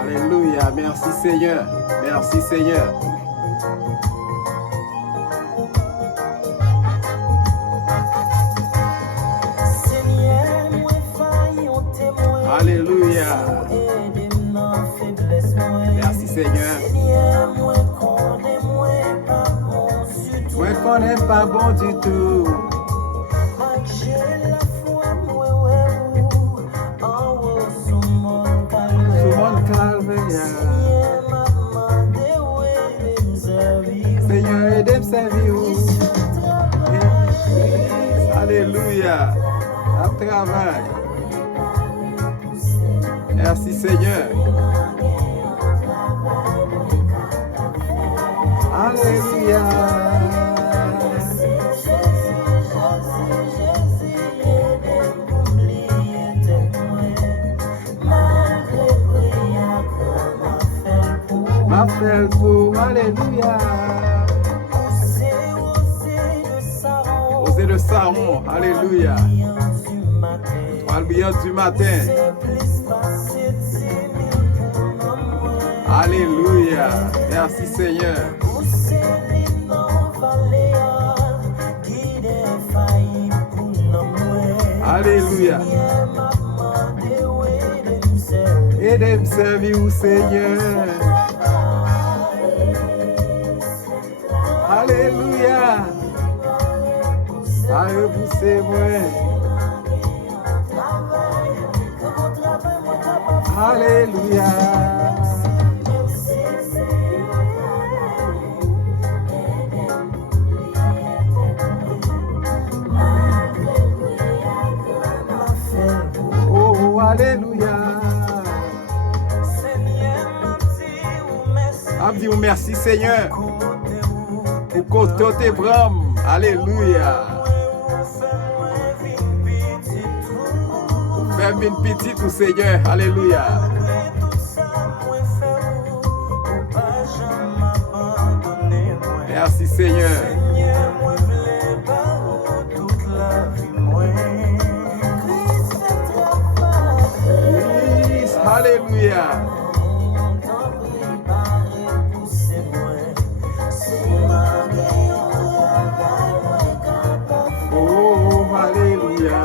Alléluia, merci Seigneur, merci Seigneur. Alléluia. Merci Seigneur. Moi connais pas bon du tout. Sous mon calvaire. Seigneur, aide-moi servir. Alléluia. À travail. Merci Seigneur. Alléluia. M'appelle pour Alléluia. Osez le Saron. Alléluia. Toile brillante du matin. Alléluia. Merci Seigneur. Alléluia. Aide-moi servir au Seigneur. Alléluia. À repousser moi. Alléluia. Oh, alléluia. Abdi ou merci Seigneur. Pour côté tes bras. Alléluia. Fais-moi une petite au Seigneur. Alléluia. Merci Seigneur. Oui, alléluia. Oh, alléluia.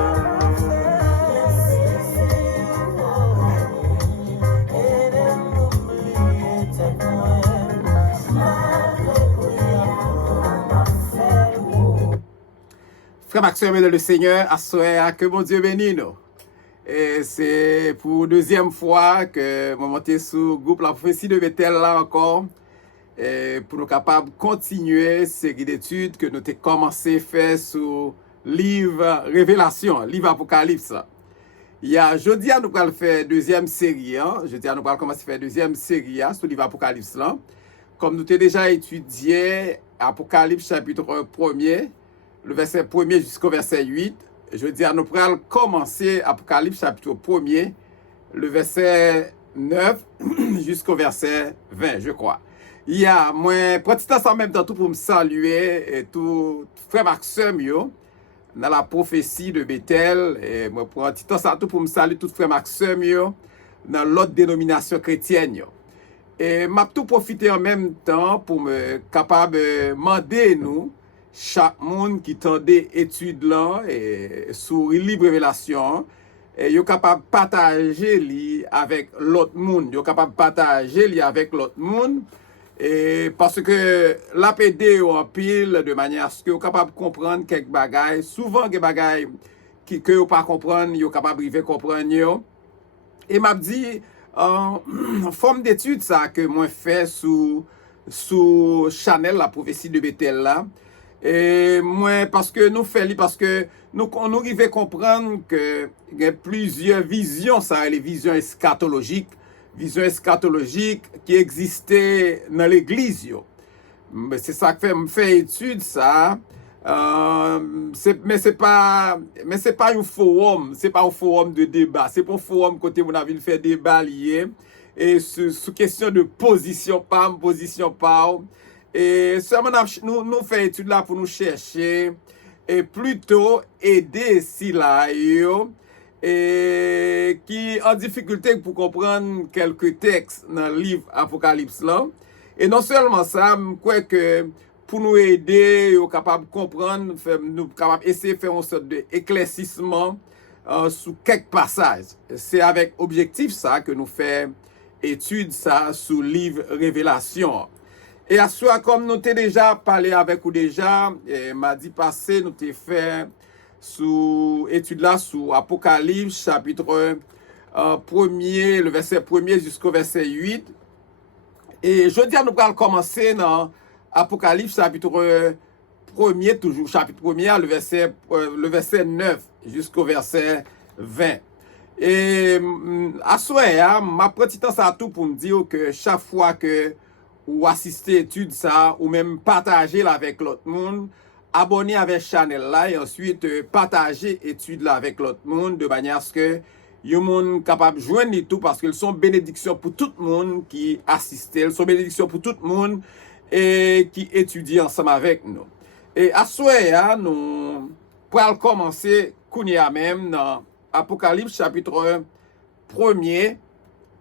Frère Maxime le Seigneur, à soir, que mon Dieu bénisse nous. Et c'est pour deuxième fois que je monte sur le groupe La Prophétie de Bethel là encore. Et pour nous capables de continuer série d'études que nous avons commencé à faire sur le livre Révélation, livre Apocalypse. Jeudi, nous allons faire deuxième série. Jeudi, nous allons commencer à faire deuxième série sur le livre Apocalypse. Là. Comme nous avons déjà étudié Apocalypse chapitre 1er, le verset 1er jusqu'au verset 8. Jeudi, nous allons commencer Apocalypse chapitre 1er, le verset 9 jusqu'au verset 20, je crois. Moi, prends petit temps en même temps tout pour me saluer et tout frère Maxime dans la prophétie de Bethel. Et moi, prends petit temps tout pour me saluer tout frère Maxime dans l'autre dénomination chrétienne. Et m'a tout profiter en même temps pour me capable demander nous chaque monde qui tendait étude là et sur le livre Révélation et yo capable partager li avec l'autre monde, yo capable partager li avec l'autre monde et parce que la PD en pile de manière à ce que yo capable comprendre quelques bagailles, souvent des bagailles que yo pas comprendre, yo capable river comprendre yo. Et m'a dit en forme d'étude ça que moi fait sous Chanel la prophétie de Bethel là. Et moi, parce que nous faisons, parce que nous arrivons à comprendre que il y a plusieurs visions, ça, les visions eschatologiques qui existaient dans l'église. C'est ça que fait étude, ça, Mais c'est pas un forum, c'est pas un forum de débat, c'est pas un forum côté on a vu faire débat lié et sous question de position pas et seulement nous fait étude là pour nous chercher et plutôt aider si là yo et qui en difficulté pour comprendre quelques textes dans le livre Apocalypse là et non seulement ça, je crois que pour nous aider, nous capable de comprendre, nous capable essayer de faire une sorte d'éclaircissement sur quelques passages. C'est avec objectif ça que nous faisons étude ça sous le livre Révélation. Et à soi, comme nous t'ai déjà parlé avec vous déjà, mardi passé, nous t'ai fait sous étude là sous Apocalypse chapitre 1er, le verset 1er jusqu'au verset 8. Et je dis à nous allons commencer dans Apocalypse chapitre 1er, toujours chapitre 1er, le verset 9 jusqu'au verset 20. Et à ce moment-là, ma petit temps ça tout pour me dire que chaque fois que ou assister étude ça ou même partager là avec l'autre monde, abonner avec channel là et ensuite partager étude là avec l'autre monde de manière à ce que yon monde capable joindre tout parce qu'ils sont bénédictions pour tout le monde qui assiste, ils sont bénédictions pour tout le monde et qui étudie ensemble avec nous. Et à ce moment-là, nous pourrons commencer kounia même dans Apocalypse chapitre 1er,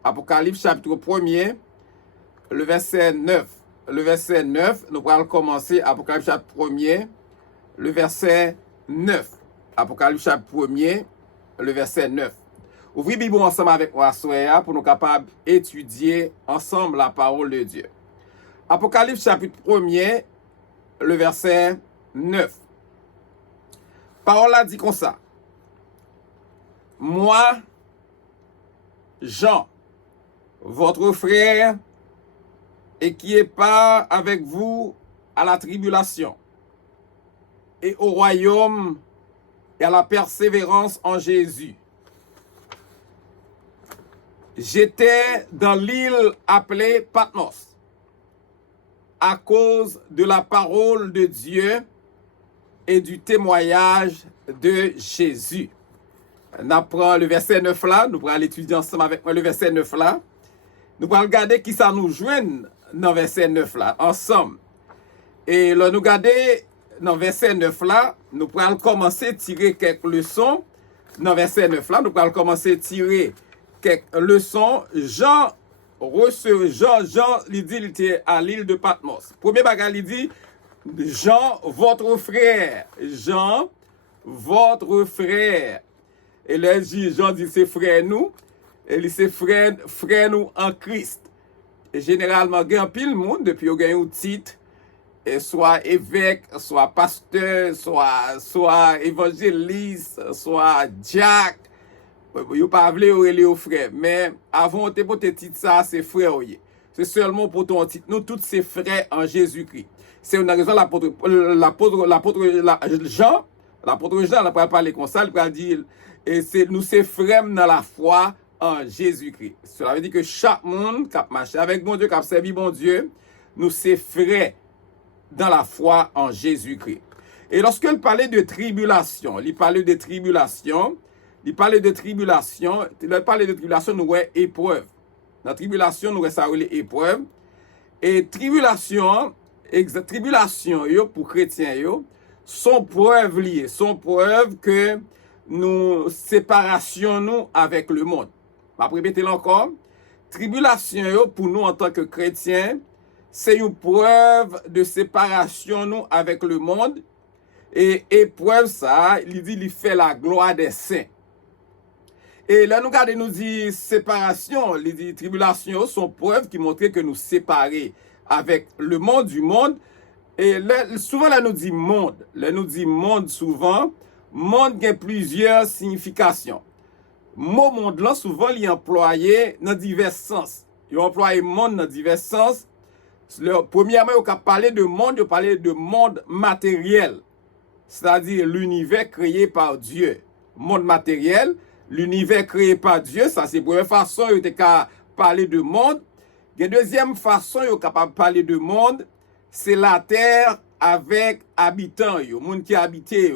Apocalypse chapitre 1er, le verset 9. Le verset 9, nous pourrons commencer Apocalypse chapitre 1er, le verset 9. Apocalypse chapitre 1er, le verset 9. Ouvrez Bible ensemble avec moi pour nous capables d'étudier ensemble la parole de Dieu. Apocalypse chapitre 1er, le verset 9. Parole a dit comme ça. Moi, Jean, votre frère, et qui est pas avec vous à la tribulation, et au royaume, et à la persévérance en Jésus. J'étais dans l'île appelée Patmos à cause de la parole de Dieu et du témoignage de Jésus. On apprend le verset 9 là, nous pourrons l'étudier ensemble avec moi le verset 9 là. Nous pourrons regarder qui ça nous joint dans le verset 9 là, ensemble. Et là, nous regarder dans le verset 9 là, nous pourrons commencer à tirer quelques leçons. Dans le verset 9 là, nous pourrons commencer à tirer quelques leçons. Jean, il dit, il était à l'île de Patmos. Premier bagage, il dit, Jean, votre frère. Jean, votre frère. Et là, Jean dit, c'est frère nous. Et il c'est frère nous en Christ. Et généralement, il y a un pile monde, depuis qu'il y a un titre, et soit évêque, soit pasteur, soit évangéliste, soit diacre. Vous pas voulu au frère, mais avant de pour titre ça, c'est frère. C'est seulement pour ton titre. Nous tous ces frères en Jésus-Christ. C'est une raison l'apôtre Jean, il a parlé comme ça, il a dit et c'est nous ces frères dans la foi en Jésus-Christ. Cela veut dire que chaque monde qui a marché avec bon Dieu, qui a servi bon Dieu, nous ces frères dans la foi en Jésus-Christ. Et lorsqu'il parlait de tribulation, il parlait de tribulation, nous avons épreuve. Dans la tribulation, nous avons ça épreuve. Et tribulation, pour chrétiens, sont preuves liées, sont preuves que nous séparation nous avec le monde. Je vais répéter encore. Tribulation, pour nous en tant que chrétiens, c'est une preuve de séparation nous avec le monde. Et épreuve ça, il dit, il fait la gloire des saints. Et là, nous regardons, nous dit séparation, il dit tribulation, sont preuves qui montrent que nous séparés avec le monde du monde. Et là, souvent, là, nous dit monde. Là, nous dit monde souvent. Monde a plusieurs significations. Mot monde là, souvent, il est employé dans divers sens. Il emploie monde dans divers sens. Premièrement, on a parlé de monde matériel. C'est-à-dire l'univers créé par Dieu. Monde matériel, l'univers créé par Dieu, ça c'est la première façon on est capable parler de monde. La deuxième façon on est capable de parler de monde, c'est la terre avec habitants, moun qui habité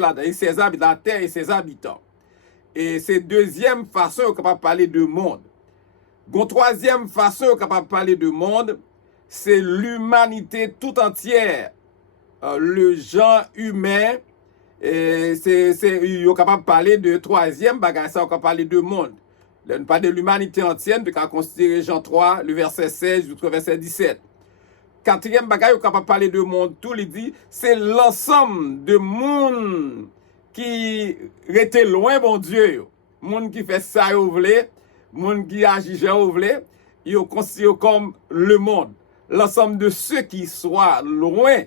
là-dedans, et ses habitants, la terre et ses habitants. Et c'est deuxième façon capable de parler de monde. Bon, troisième façon capable de parler de monde, c'est l'humanité tout entière. Le genre humain, c'est capable de parler de troisième bagage, ça on capable parler de monde. Là, on parle de l'humanité entière, on peut considérer Jean 3, le verset 16 jusqu'au verset 17. Quatrième bagage, on capable de parler de monde, tout il dit, c'est l'ensemble de monde qui était loin, bon Dieu. Monde qui fait ça, vous voulez, monde qui agit, vous voulez, ils considèrent comme le monde. L'ensemble de ceux qui soient loin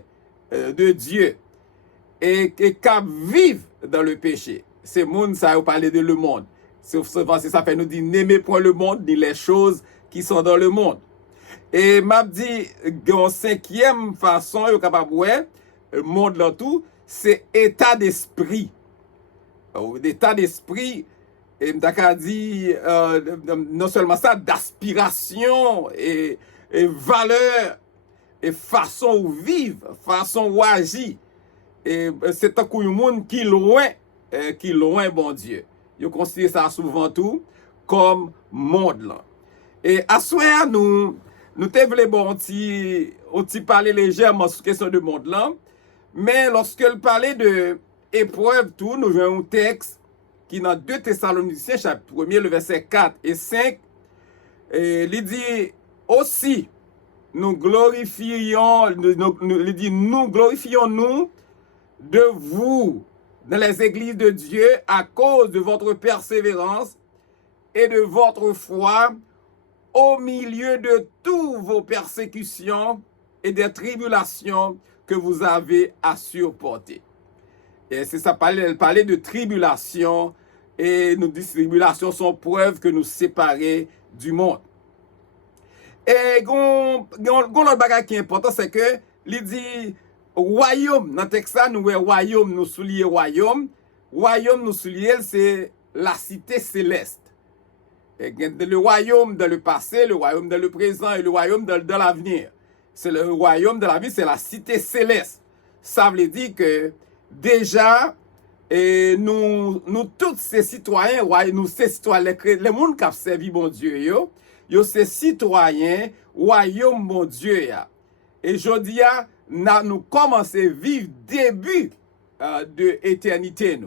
de Dieu et qui vivent dans le péché. C'est monde, ça, vous parlez de le monde. C'est ça fait nous dire, n'aimez point le monde, ni les choses qui sont dans le monde. Et m'a dit, en cinquième façon, vous capable le monde là tout, c'est état d'esprit. D'état d'esprit, et m'ta dit non seulement ça, d'aspiration et valeur et façon où vivre, façon où agir. Et c'est un coup de monde qui loin bon Dieu. Yo considère ça souvent tout comme monde là. Et à soir nous te voulons bon petit parler légèrement sur question de monde là, mais lorsque le parler de épreuve tout, nous avons un texte qui dans 2 Thessaloniciens chapitre 1er le verset 4 et 5 et il dit aussi nous glorifions nous de vous dans les églises de Dieu à cause de votre persévérance et de votre foi au milieu de toutes vos persécutions et des tribulations que vous avez à supporter. Et c'est ça, parler de tribulation, et nous disons tribulations sont preuves que nous séparons du monde. Et l'autre bagage qui est important, c'est que il dit royaume, dans le texte nous royaume, nous soulier royaume. Royaume, nous soulier, c'est la cité céleste. Et le royaume dans le passé, le royaume dans le présent et le royaume dans l'avenir. C'est le royaume de la vie, c'est la cité céleste. Ça veut dire que déjà, nous tous ces citoyens, nous ces citoyens, les gens qui ont servi bon Dieu, yo ces citoyens, royaume bon Dieu. Et je dis, nous commençons à vivre début de éternité.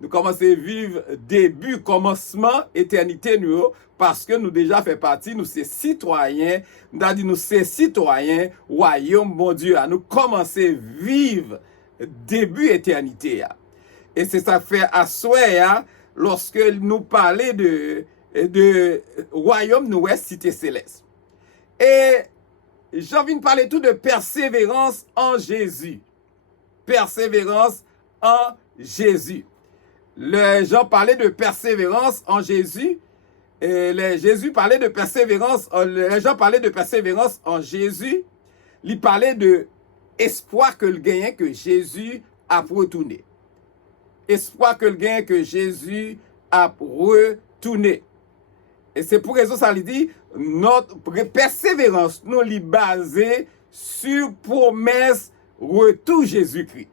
Nous commençons à vivre début, commencement, éternité, parce que nous déjà fait partie, nous ces citoyens, nous ces citoyens, royaume bon Dieu. Nous commençons à vivre début éternité. Et c'est ça fait à soi, lorsque nous parlons de royaume, nous est cité céleste. Et j'ai envie de parler tout de persévérance en Jésus. Persévérance en Jésus. Les gens parlaient de persévérance en Jésus. Et Jésus parlait de persévérance. Les gens parlaient de persévérance en Jésus. Ils parlaient de espoir que le gain que Jésus a retourné. Espoir que le gain que Jésus a retourné. Et c'est pour raison ça lui dit notre persévérance nous li basée sur promesse retour Jésus-Christ.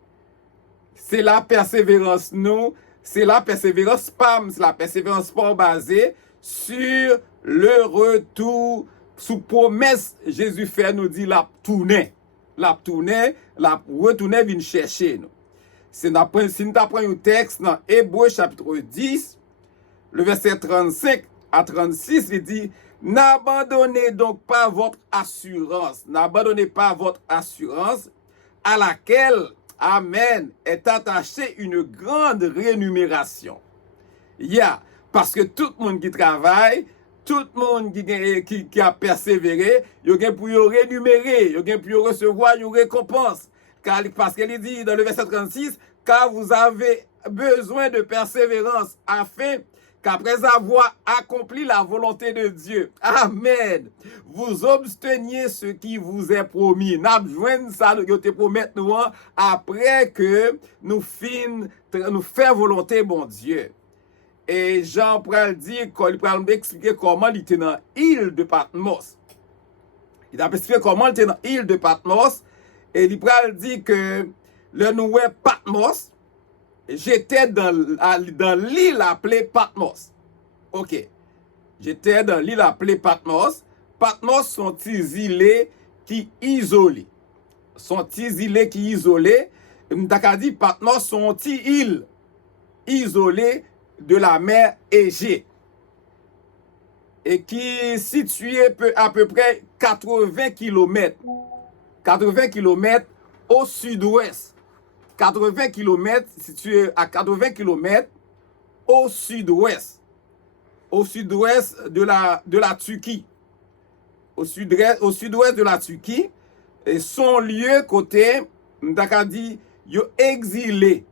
C'est la persévérance nous, c'est la persévérance pas basée sur le retour sous promesse Jésus fait nous dit la retourner vient chercher nous. Si nous apprenons un texte dans Hébreux chapitre 10 le verset 35 à 36, il dit, n'abandonnez donc pas votre assurance. N'abandonnez pas votre assurance à laquelle, amen, est attachée une grande rémunération. Parce que tout le monde qui travaille, tout le monde qui a persévéré, il y a pour rémunérer, il y a pour recevoir une récompense. Parce qu'il dit dans le verset 36, car vous avez besoin de persévérance afin qu'après avoir accompli la volonté de Dieu, amen, vous obteniez ce qui vous est promis. Nous joignons ça, nous te promettons nous après que nous faisons volonté bon Dieu. Et Jean pral dire, il pral expliquer comment il était dans l'île de Patmos. Il a expliqué comment il était dans l'île de Patmos Et il pral dit que le nou Patmos, j'étais dans l'île appelée Patmos. OK. J'étais dans l'île appelée Patmos. Patmos sont des îles qui isolées. Sont des îles qui isolées. M'taka dit Patmos sont des îles isolées de la mer Égée. Et qui située à peu près 80 km. 80 km au sud-ouest. 80 km situé à 80 km au sud-ouest. Au sud-ouest de la Turquie. Au sud-ouest de la Turquie. Et son lieu côté, m'taka dit, yo exilé.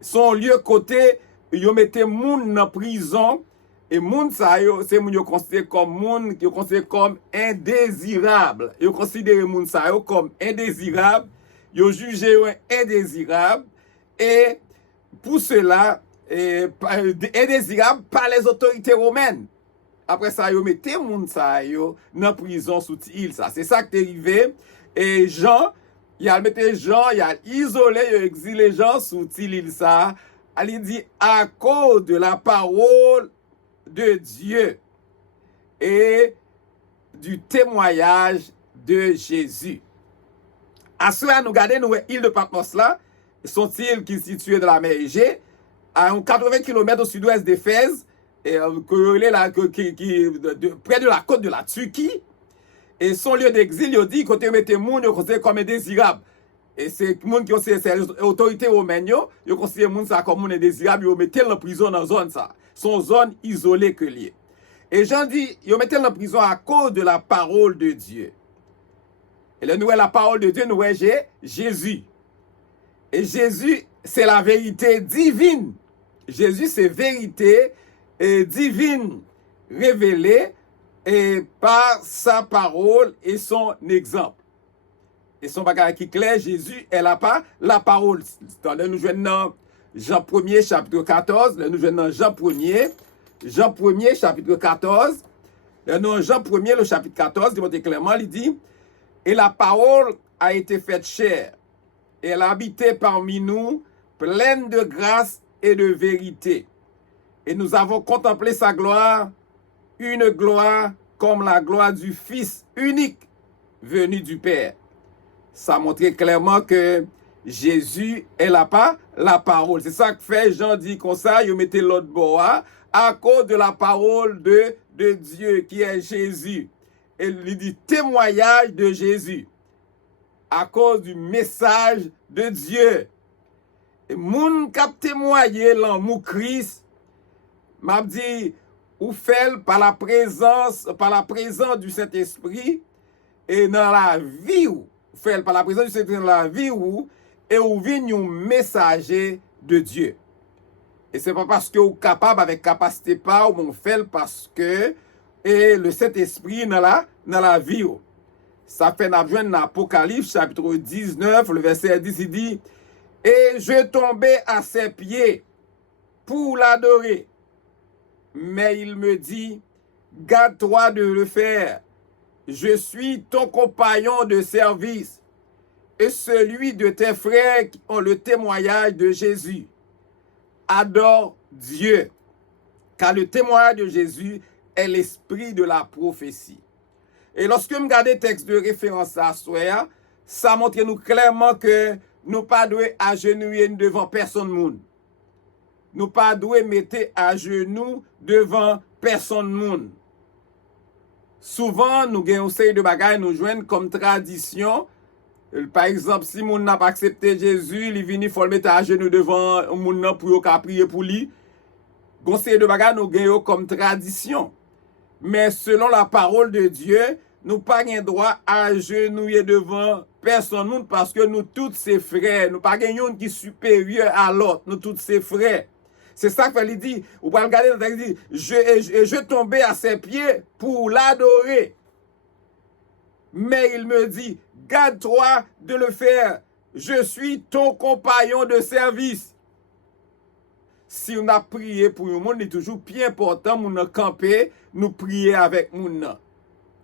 Son lieu côté, yo mette moun en prison. Et moun sa yo, c'est moun yo considéré comme moun qui yo considéré comme indésirable. Yo considéré moun sa yo comme indésirable. Yo jugé yo indésirable. Et pour cela, indésirable par les autorités romaines. Après ça, yo mette moun sa yo dans prison sous île ça. C'est ça qui est arrivé. Et Jean, il a mette Jean, il a isolé, il a exilé Jean sous île ça. Il dit à cause de la parole de Dieu et du témoignage de Jésus. À cela, nous regardons l'île de Patmos là, sont îles qui sont situées dans la mer Égée, à 80 km au sud-ouest d'Éphèse, près de la côte de la Turquie. Et son lieu d'exil, il dit, côté mettez moun, il considère comme indésirable. Et c'est moun qui ont ces autorités romaines, ils considèrent moun ça comme moun indésirable, ils mettent en prison dans zone ça. Son zone isolée que liée. Et Jean dit, ils mettent en prison à cause de la parole de Dieu. Et là, nous la parole de Dieu, nous Jésus. Et Jésus, c'est la vérité divine. Jésus, c'est vérité divine révélée et par sa parole et son exemple. Et son bagage qui est clair, Jésus, elle n'a pas la parole. Nous jouons dans Jean 1er, chapitre 14. Nous jouons dans Jean 1er, chapitre 14. Nous Jean 1er, le chapitre 14, il montre clairement, il dit, et la parole a été faite chair. Elle a habité parmi nous, pleine de grâce et de vérité. Et nous avons contemplé sa gloire, une gloire comme la gloire du Fils unique venu du Père. Ça montrait clairement que Jésus est la parole. C'est ça que fait Jean dit comme ça, il mettait l'autre bois à cause de la parole de Dieu qui est Jésus. Et il dit témoignage de Jésus à cause du message de Dieu. Et moun k'ap témoigner l'amour Christ, m'a dit ou fait par la présence du Saint-Esprit et dans la vie ou fait par la présence du Saint-Esprit dans la vie ou et ou vient un messager de Dieu. Et c'est pas parce que vous capable avec capacité pas ou mon fait parce que et le Saint-Esprit dans la vie ou. Ça fait n'a joindre dans Apocalypse chapitre 19 le verset 10 il dit et je tombais à ses pieds pour l'adorer. Mais il me dit garde-toi de le faire. Je suis ton compagnon de service et celui de tes frères qui ont le témoignage de Jésus. Adore Dieu, car le témoignage de Jésus est l'esprit de la prophétie. Et lorsque nous regardons le texte de référence à soi, ça montre nous clairement que nous pas devons agenouiller devant personne monde. Nous pas devons mettre à genoux devant personne monde. Souvent, nous avons une série de bagages nous joignent comme tradition. Par exemple, si moun n'a pas accepté Jésus, il vient, il faut le mettre à genoux devant moun pour prier pour lui. Une série de bagages nous avons comme tradition. Mais selon la parole de Dieu, nous pas gain droit à genouiller devant personne parce que nous tous ses frères, nous pas gagnons qui supérieur à l'autre, nous tous ses frères. C'est ça qu'il dit. Vous pouvez regarder dans le texte, il dit, je tombais à ses pieds pour l'adorer. Mais il me dit, garde-toi de le faire. Je suis ton compagnon de service. Si on a prié pour le monde, c'est toujours bien important, nous camper, nous prier avec nous.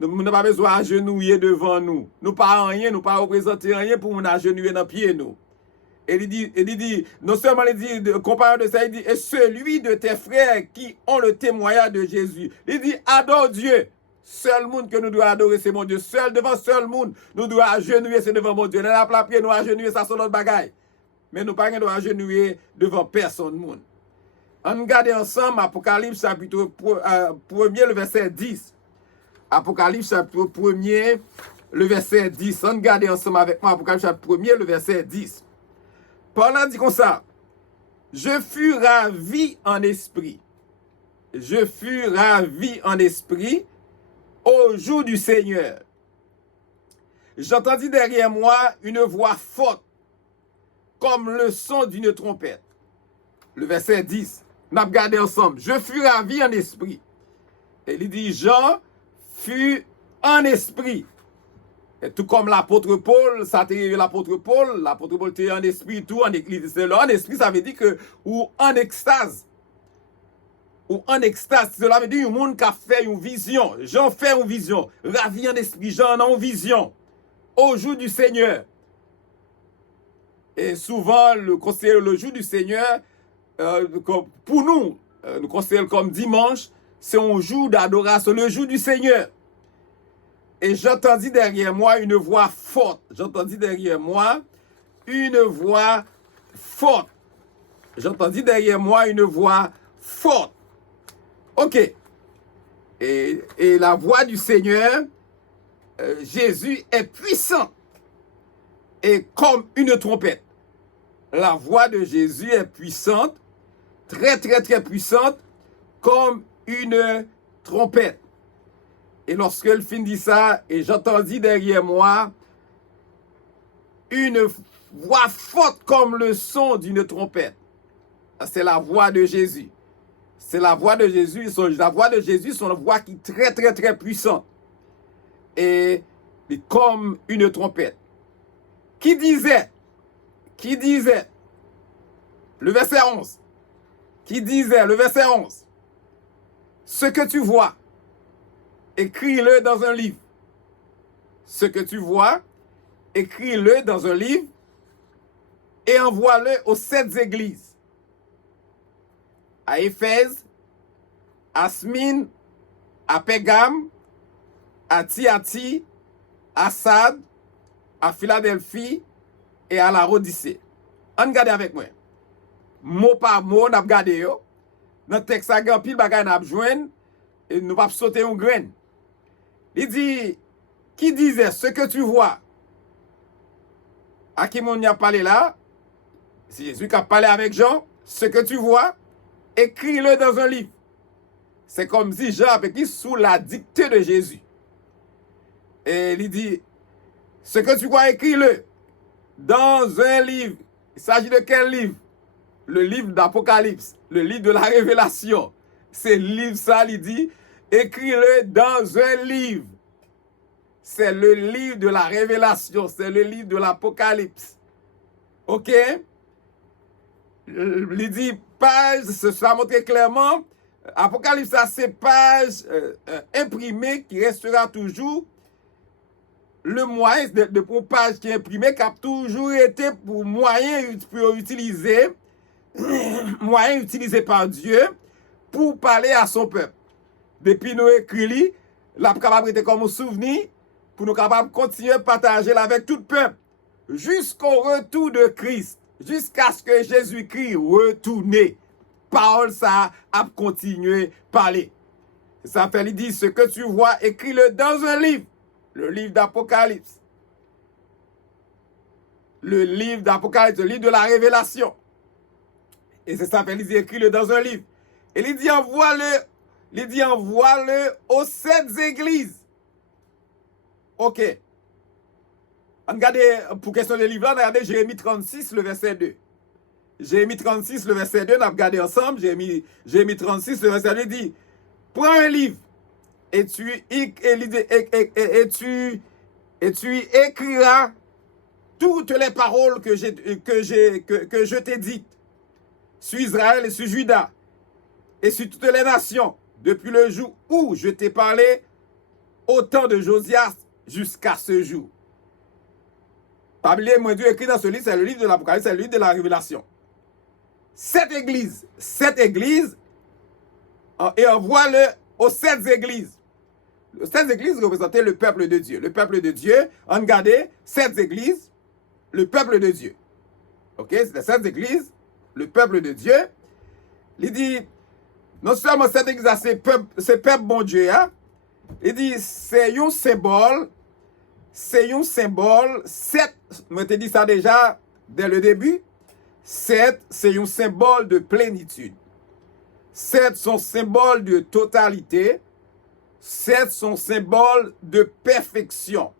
Nous n'avons pas besoin d'agenouiller devant nous. Nous pas rien, nous pas représenter rien pour nous agenouiller dans pied nous. Et il dit, non seulement il dit, comparé de ça, il dit, et celui de tes frères qui ont le témoignage de Jésus. Il dit, adore Dieu. Seul monde que nous devons adorer, c'est mon Dieu. Seul devant seul monde, nous devons agenouiller, c'est devant mon Dieu. Nous n'avons pas prié, nous agenouiller, ça c'est notre bagaille. Mais nous pas devons agenouiller devant personne monde. On regarde ensemble Apocalypse chapitre 1er, le verset 10. Apocalypse chapitre 1er, le verset 10. On regarde ensemble avec moi Apocalypse chapitre 1er, le verset 10. Paul dit comme ça, je fus ravi en esprit. Je fus ravi en esprit au jour du Seigneur. J'entendis derrière moi une voix forte, comme le son d'une trompette. Le verset 10. Nous avons regardé ensemble. Je fus ravi en esprit. Et il dit, Jean fut en esprit. Et tout comme l'apôtre Paul, ça t'est l'apôtre Paul était en esprit, tout en église. En esprit, ça veut dire que, ou en extase. Ou en extase, cela veut dire un monde qui a fait une vision. Jean fait une vision. Ravi en esprit, Jean a une vision. Au jour du Seigneur. Et souvent, le conseil le jour du Seigneur, pour nous, nous considérons comme dimanche, c'est un jour d'adoration, le jour du Seigneur. Et j'entendis derrière moi une voix forte. J'entendis derrière moi une voix forte. J'entendis derrière moi une voix forte. Ok. Et la voix du Seigneur, Jésus est puissant. Et comme une trompette. La voix de Jésus est puissante, très très très puissante, comme une trompette. Et lorsque le fin dit ça, et j'entendis derrière moi une voix forte comme le son d'une trompette. C'est la voix de Jésus. C'est la voix de Jésus. La voix de Jésus, c'est une voix qui est très très très puissante. Et comme une trompette. Qui disait, le verset 11, qui disait, le verset 11, ce que tu vois, écris-le dans un livre. Ce que tu vois, écris-le dans un livre et envoie-le aux 7 églises. À Éphèse, à Smyrne, à Pérgame, à Thyatire, à Sardes, à Philadelphie et à la Odyssée. On regarde avec moi. Mot par mot, on a regardé yo. Dans le texte, il y a pile bagay n'a joindre et nous pas sauter une graine. Il dit, qui disait ce que tu vois? À qui on y a parlé là? C'est Jésus qui a parlé avec Jean. Ce que tu vois, écris-le dans un livre. C'est comme si Jean a écrit sous la dictée de Jésus. Et il dit, ce que tu vois, écris-le dans un livre. Il s'agit de quel livre? Le livre d'Apocalypse, le livre de la révélation. C'est le livre ça, il dit, écris-le dans un livre. C'est le livre de la révélation, c'est le livre de l'Apocalypse. Ok? Il dit, page, ça montre clairement, Apocalypse, ça c'est page imprimée qui restera toujours le moyen de page qui est imprimé qui a toujours été pour moyen pour utiliser moyen utilisé par Dieu pour parler à son peuple. Depuis nous écrit, la capable de comme un souvenir pour nous capables de continuer à partager avec tout le peuple jusqu'au retour de Christ, jusqu'à ce que Jésus-Christ retourne. Parole ça a continué à parler. Ça fait il dit ce que tu vois, écris-le dans un livre. Le livre d'Apocalypse. Le livre d'Apocalypse, le livre de la révélation. Et c'est ça, il dit écrit-le dans un livre. Et il dit envoie-le aux 7 églises. Ok. Regardez, pour question de livre, regardez Jérémie 36, le verset 2. Jérémie 36, le verset 2, on a regardé ensemble. Jérémie 36, le verset 2 dit, prends un livre. Et tu écriras toutes les paroles que je t'ai dites sur Israël et sur Juda et sur toutes les nations depuis le jour où je t'ai parlé au temps de Josias jusqu'à ce jour. Parmi moi, Dieu écrit dans ce livre, c'est le livre de l'Apocalypse, c'est le livre de la Révélation. Cette église, et on voit aux 7 églises. Les 7 églises représentaient le peuple de Dieu. Le peuple de Dieu, on regardait 7 églises, le peuple de Dieu. Ok, c'est les 7 églises, le peuple de Dieu. Il dit, non seulement cette église, c'est peuple bon Dieu, hein? Il dit, c'est un symbole, 7, je te dis ça déjà dès le début, 7, c'est un symbole de plénitude. 7 sont symbole de totalité. 7 sont symbole de perfection.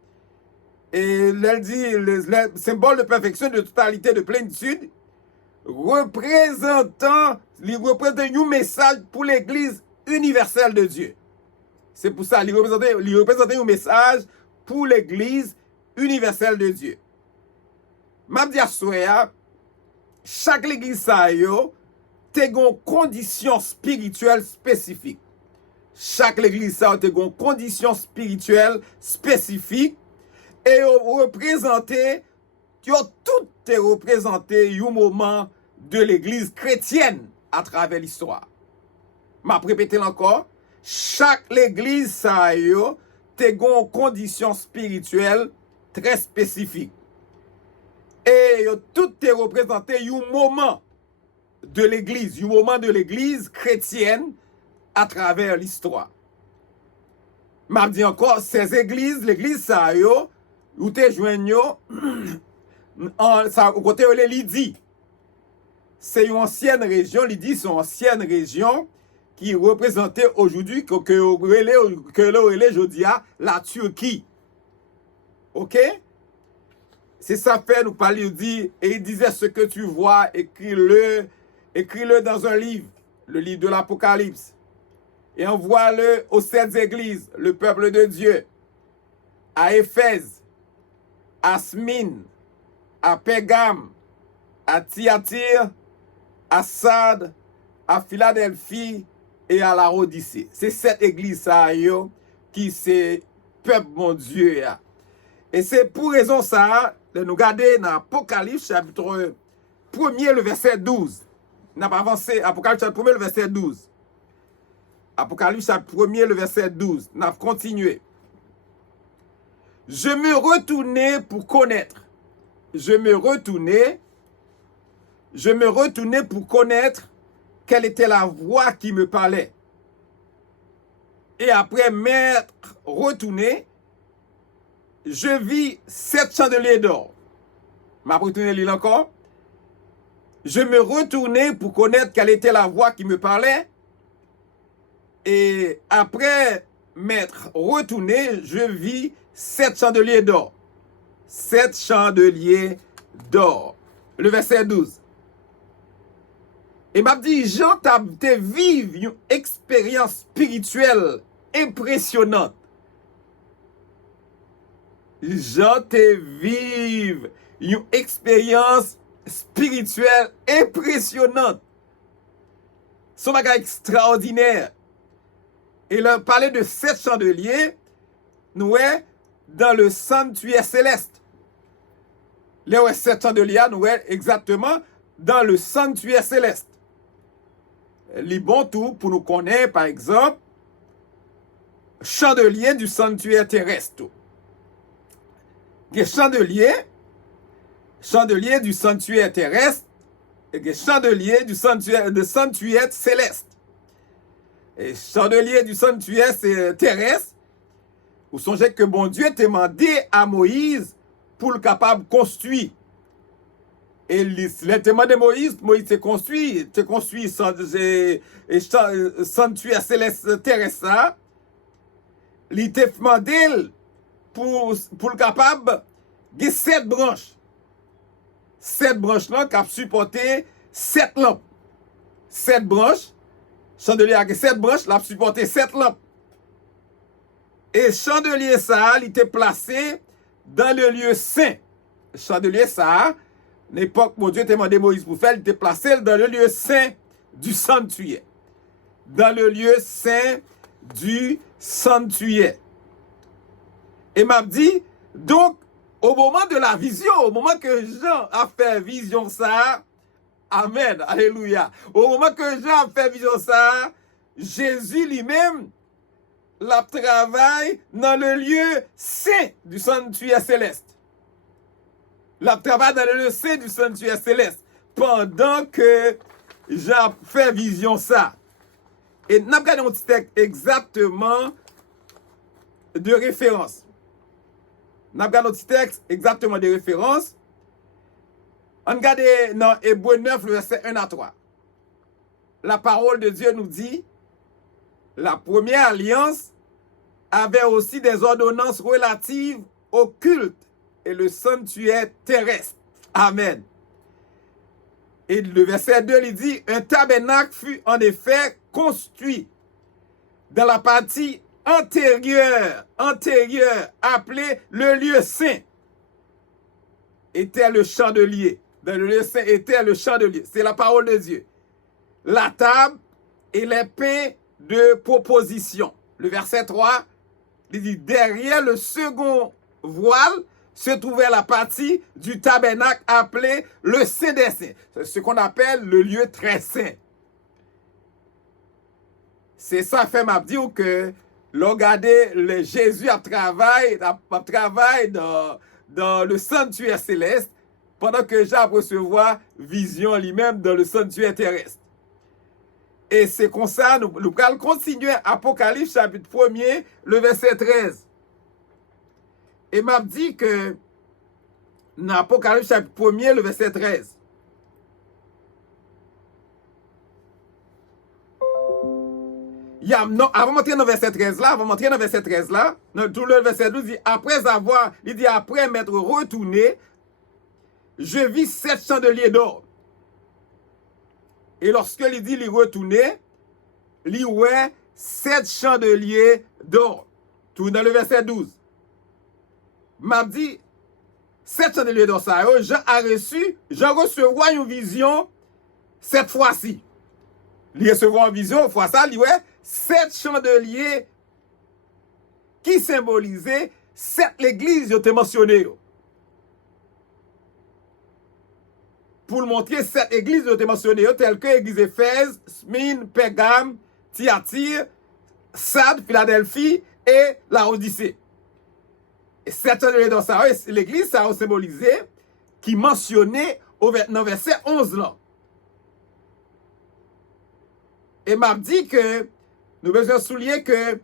Et elle dit, le symbole de perfection, de totalité, de plénitude, représentant un message pour l'Église universelle de Dieu. C'est pour ça, il représentait un message pour l'Église universelle de Dieu. M'a dit à chaque Église a une condition spirituelle spécifique. Chaque Église a une condition spirituelle spécifique et représenté, tout est représenté un moment de l'Église chrétienne à travers l'histoire. M'a répété encore, chaque Église a une condition spirituelle très spécifique. Et tout est représenté un moment de l'Église chrétienne à travers l'histoire. M'a dit encore, ces églises, l'Église ça yo, où te joignent ça au côté de Lydie. C'est une ancienne région, Lydie, c'est une ancienne région qui représentait aujourd'hui que Jodia, la Turquie. OK? C'est ça fait, nous parler, il dit, et il disait ce que tu vois, écris-le dans un livre, le livre de l'Apocalypse. Et envoie-le aux 7 églises, le peuple de Dieu, à Éphèse, à Smyrne, à Pérgame, à Thyatire, à Sardes, à Philadelphie et à la Odyssée. C'est cette église qui c'est peuple mon Dieu. Et c'est pour raison ça, de nous garder dans Apocalypse chapitre 1er, le verset 12. On n'a pas avancé, Apocalypse chapitre 1er, le verset 12. Apocalypse chapitre 1er, le verset 12. On a continué. Je me retournai pour connaître. Je me retournai pour connaître quelle était la voix qui me parlait. Et après m'être retourné, je vis 7 chandeliers d'or. M'a retourné l'île encore. Je me retournai pour connaître quelle était la voix qui me parlait. Et après m'être retourné, je vis 7 chandeliers d'or. 7 chandeliers d'or. Le verset 12. Et m'a dit, Jean t'a vivre une expérience spirituelle impressionnante. Jean te vive une expérience spirituelle impressionnante. Son bagage extraordinaire. Et là, parler de 7 chandeliers, nous est dans le sanctuaire céleste. Là, 7 chandeliers, nous est exactement dans le sanctuaire céleste. Les bons tout pour nous connaître, par exemple, chandelier du sanctuaire terrestre. Les chandeliers du sanctuaire terrestre et les chandeliers du sanctuaire céleste. Et chandelier du sanctuaire terrestre, vous songez que bon Dieu t'a demandé à Moïse pour le capable construire. Et il t'a demandé à Moïse s'est construit sanctuaire céleste terrestre. Il t'a demandé pour le capable de 7 branches. 7 branches là qui a supporté 7 lampes. 7 branches. Chandelier avec 7 branches, l'a supporté 7 lampes. Et chandelier ça, il était placé dans le lieu saint. Chandelier ça, l'époque où Dieu t'a demandé Moïse pour faire, il était placé dans le lieu saint du sanctuaire. Dans le lieu saint du sanctuaire. Et m'a dit, donc, au moment de la vision, au moment que Jean a fait vision ça, amen, alléluia. Au moment que Jean a fait vision ça, Jésus lui-même la travaille dans le lieu saint du sanctuaire céleste. La travaille dans le lieu saint du sanctuaire céleste. Pendant que Jean fait vision ça. Et nous avons regardé un petit texte exactement de référence. Nous avons regardé un petit texte exactement de référence. On regarde dans Hébreux 9, le verset 1 à 3. La parole de Dieu nous dit, la première alliance avait aussi des ordonnances relatives au culte et le sanctuaire terrestre. Amen. Et le verset 2, il dit, un tabernacle fut en effet construit dans la partie antérieure, appelée le lieu saint, était le chandelier. Dans le lieu saint était le chandelier. C'est la parole de Dieu. La table et les pains de proposition. Le verset 3, il dit, derrière le second voile se trouvait la partie du tabernacle appelée le Saint des Saints. C'est ce qu'on appelle le lieu très saint. C'est ça fait m'a dire que regardez le Jésus a travaillé dans le sanctuaire céleste pendant que Jean recevoir vision lui-même dans le sanctuaire terrestre. Et c'est comme ça, nous allons continuer Apocalypse chapitre 1er, le verset 13. Et m'a dit que dans Apocalypse chapitre 1er, le verset 13. Non, avant de montrer dans le verset 13 là, tout le verset 12 dit, après m'être retourné, je vis 7 chandeliers d'or. Et lorsque il dit il retourner, il ouais 7 chandeliers d'or. Tout dans le verset 12. M'a dit 7 chandeliers d'or ça, Jean recevoir une vision cette fois-ci. Il recevoir une vision, fois ça, il ouais 7 chandeliers qui symbolisaient 7 l'église yo te mentionné. Pour le montrer, 7 églises yo te mentionné telles que l'église Éphèse, Smyrne, Pergame, Thyatire, Sardes, Philadelphie et la Odyssée. Et 7 chandeliers dans ça, l'église ça a symbolisé qui mentionnait dans verset 11 là. Et m'a dit que nous devons souligner que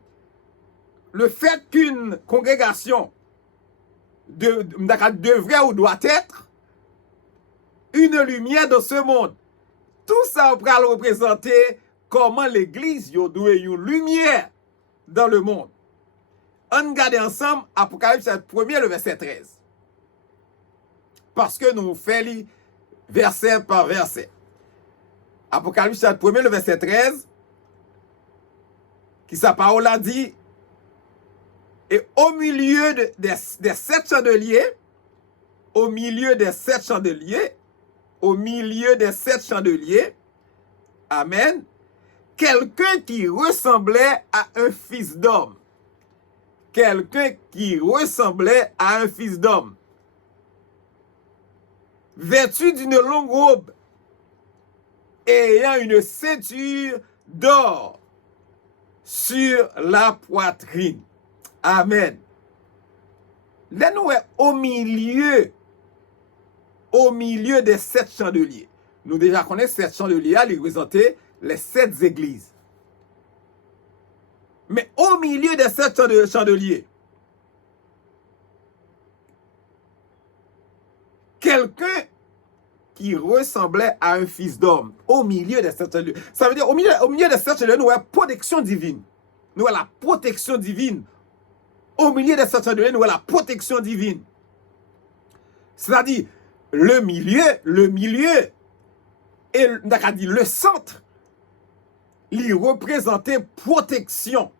le fait qu'une congrégation devrait ou doit être une lumière dans ce monde, tout ça va représenter comment l'église doit être une lumière dans le monde. On regarde ensemble Apocalypse 1er, le verset 13. Parce que nous faisons verset par verset. Apocalypse 1er, le verset 13, qui sa parole a dit, et au milieu des 7 chandeliers, amen, quelqu'un qui ressemblait à un fils d'homme. Vêtu d'une longue robe, ayant une ceinture d'or sur la poitrine. Amen. Là, nous sommes au milieu des 7 chandeliers. Nous déjà connaissons 7 chandeliers, ils représentaient les 7 églises. Mais au milieu des 7 chandeliers, quelqu'un qui ressemblait à un fils d'homme, au milieu des 7 chandeliers. Ça veut dire, au milieu des 7 chandeliers, nous avons protection divine. Nous avons la protection divine. Au milieu des 7 chandeliers, nous avons la protection divine. C'est-à-dire, le milieu, et le centre, il représentait protection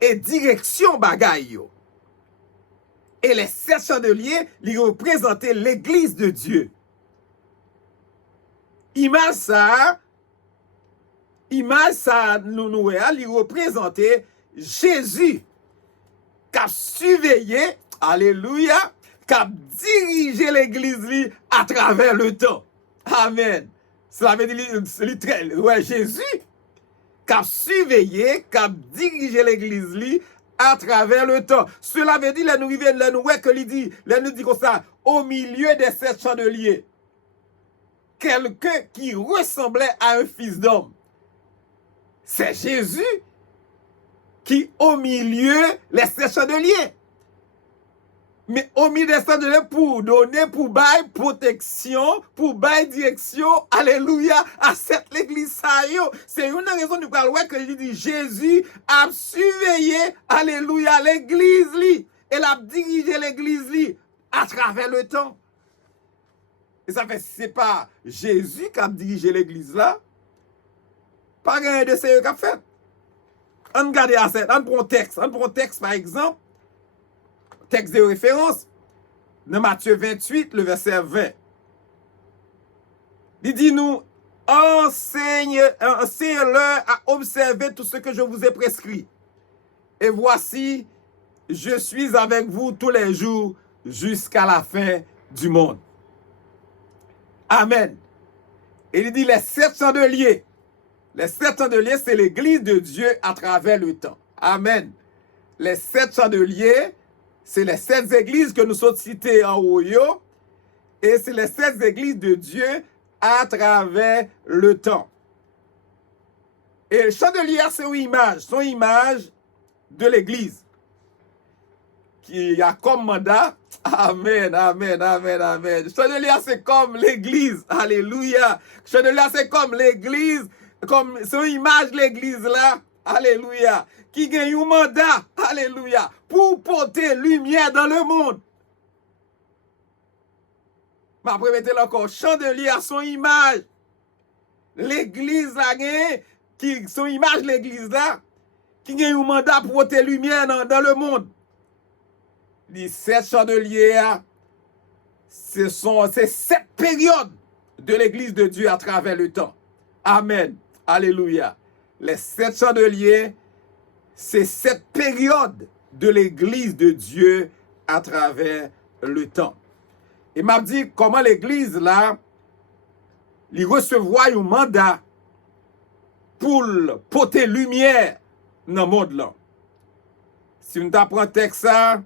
et direction bagaille. Et les 7 chandeliers, ils représentaient l'église de Dieu. Image ça, il représentait Jésus a surveillé, alléluia, qui a dirigé l'église li à travers le temps. Amen. Cela veut dire, ouais, Jésus, qui a surveillé, qui a dirigé l'église li à travers le temps. Cela veut dire, là nous ouais, que là nous dit comme ça, au milieu des 7 chandeliers, quelqu'un qui ressemblait à un fils d'homme. C'est Jésus qui, au milieu, les 7 chandeliers. Mais au milieu des chandeliers, pour donner, pour bailler protection, pour bailler direction, alléluia, à cette église. C'est une raison du qual que je dis Jésus a surveillé, alléluia, l'église li. Elle a dirigé l'église li à travers le temps. Et ça fait, c'est pas Jésus qui a dirigé l'église là, pas rien de sérieux qu'a fait. On regarde à ça, on prend un texte par exemple, texte de référence, dans Matthieu 28, le verset 20. Il dit nous, enseignez-leur à observer tout ce que je vous ai prescrit. Et voici, je suis avec vous tous les jours jusqu'à la fin du monde. Amen. Et il dit les 7 chandeliers. Les 7 chandeliers, c'est l'église de Dieu à travers le temps. Amen. Les 7 chandeliers, c'est les 7 églises que nous sommes citées en haut. Et c'est les 7 églises de Dieu à travers le temps. Et le chandelier, c'est une image de l'église qui a comme mandat. Amen, amen, amen, amen. Le chandelier, c'est comme l'église. Alléluia. Le chandelier, c'est comme l'église. Comme c'est une image de l'église là. Alléluia. Qui gagne un mandat. Alléluia. Pour porter lumière dans le monde. Mais après, mettez-le encore. Chandelier a son image. L'église là, qui son image de l'église là. Qui gagne un mandat pour porter lumière dans le monde. Les 7 chandeliers, c'est 7 périodes de l'église de Dieu à travers le temps. Amen. Alléluia. Les 7 chandeliers, c'est 7 périodes de l'église de Dieu à travers le temps. Et m'a dit comment l'église là, il recevoir un mandat pour porter lumière dans le monde là. Si on t'apprend un texte ça,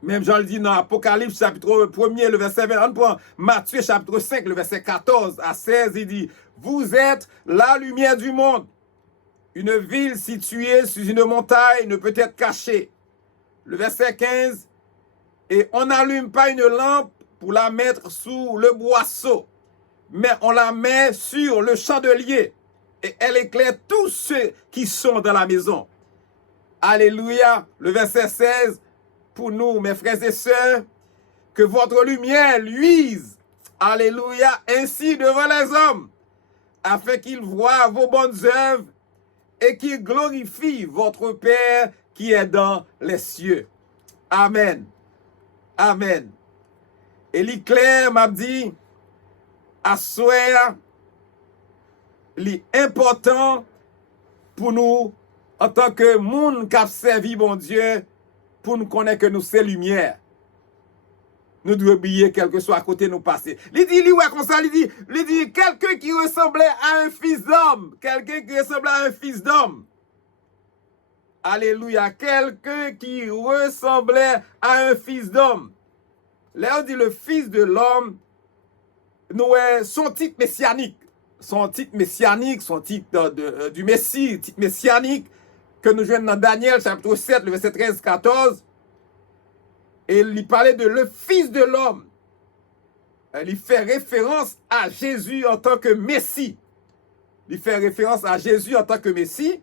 même Jean le dit dans Apocalypse chapitre 1er, le verset 20, on prend Matthieu chapitre 5, le verset 14 à 16, il dit, vous êtes la lumière du monde. Une ville située sur une montagne ne peut être cachée. Le verset 15, et on n'allume pas une lampe pour la mettre sous le boisseau, mais on la met sur le chandelier et elle éclaire tous ceux qui sont dans la maison. Alléluia. Le verset 16, pour nous, mes frères et sœurs, que votre lumière luise, alléluia, ainsi devant les hommes, afin qu'ils voient vos bonnes œuvres et qu'ils glorifient votre Père qui est dans les cieux. Amen. Amen. Et l'éclair m'a dit, à soi, l'important pour nous, en tant que monde qui a servi mon Dieu, pour nous connaître que nous sommes lumière. Nous devons oublier quel que soit à côté de nous passer. Il dit, ouais, comme ça, il dit, quelqu'un qui ressemblait à un fils d'homme. Quelqu'un qui ressemblait à un fils d'homme. Alléluia. Quelqu'un qui ressemblait à un fils d'homme. Là, on dit le fils de l'homme, nous, son titre messianique. Son titre messianique, son titre du Messie, titre messianique, que nous jouons dans Daniel, chapitre 7, le verset 13-14. Et il parlait de le Fils de l'homme. Il fait référence à Jésus en tant que Messie. Il fait référence à Jésus en tant que Messie.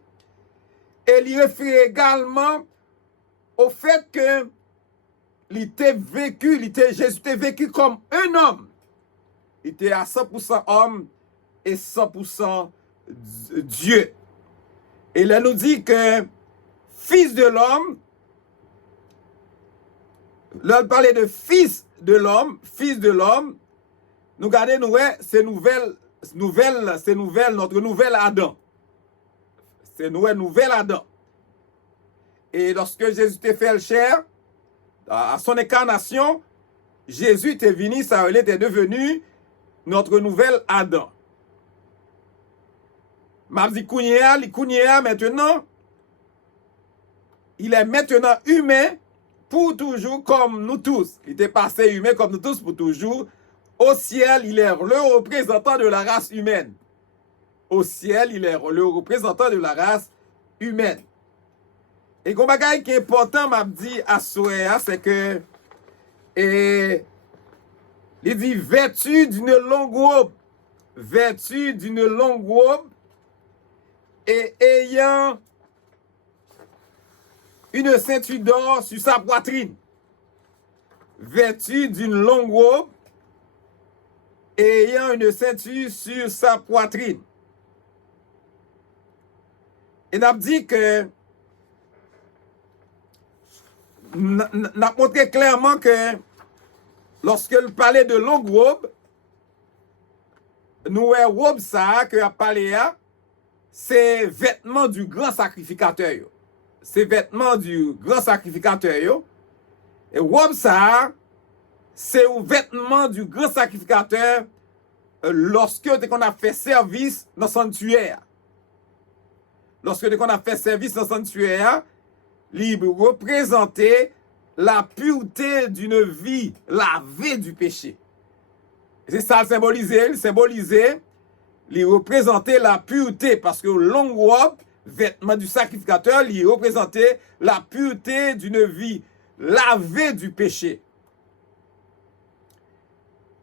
Et il réfère également au fait que Jésus était vécu comme un homme. Il était à 100% homme et 100% Dieu. Et là, nous dit que Fils de l'homme, là, on parlait de Fils de l'homme, nous regardons, nous, c'est notre nouvel Adam. C'est nouvel Adam. Et lorsque Jésus était fait le chair, à son incarnation, Jésus était venu, ça il était devenu notre nouvel Adam. M'a dit Kounia maintenant, il est maintenant humain pour toujours comme nous tous. Il était passé humain comme nous tous pour toujours. Au ciel, il est le représentant de la race humaine. Au ciel, il est le représentant de la race humaine. Et comme bagay qui est important, m'a dit à Soéa, c'est que il dit vêtu d'une longue robe, vêtu d'une longue robe et ayant une ceinture d'or sur sa poitrine. Vêtu d'une longue robe et ayant une ceinture sur sa poitrine. Et n'a dit que n'a montré clairement que lorsque il parlait de longue robe, nous robe ça que a parlé là, c'est vêtements du grand sacrificateur. C'est vêtements du grand sacrificateur. Et robe ça, c'est un vêtement du grand sacrificateur lorsque on a fait service dans le sanctuaire. Lorsque on a fait service dans le sanctuaire, il représentait la pureté d'une vie lavée du péché. C'est ça le symboliser, il représentait la pureté parce que longue robe, vêtement du sacrificateur, il représentait la pureté d'une vie lavée du péché.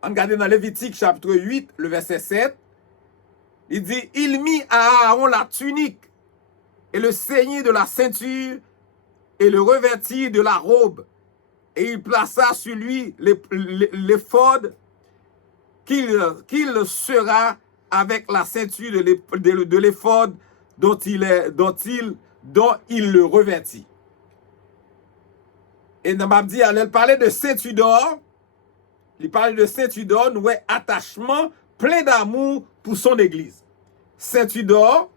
On regarde dans Lévitique chapitre 8, le verset 7, il dit, il mit à Aaron la tunique et le ceignet de la ceinture et le revêtit de la robe. Et il plaça sur lui l'éphod qu'il sera avec la ceinture de l'éphod dont il le revêtit. Et dans m'a dit, elle parlait de ceinture d'or. Il parlait de ceinture d'or, nous avons attachement plein d'amour pour son église. Ceinture d'or,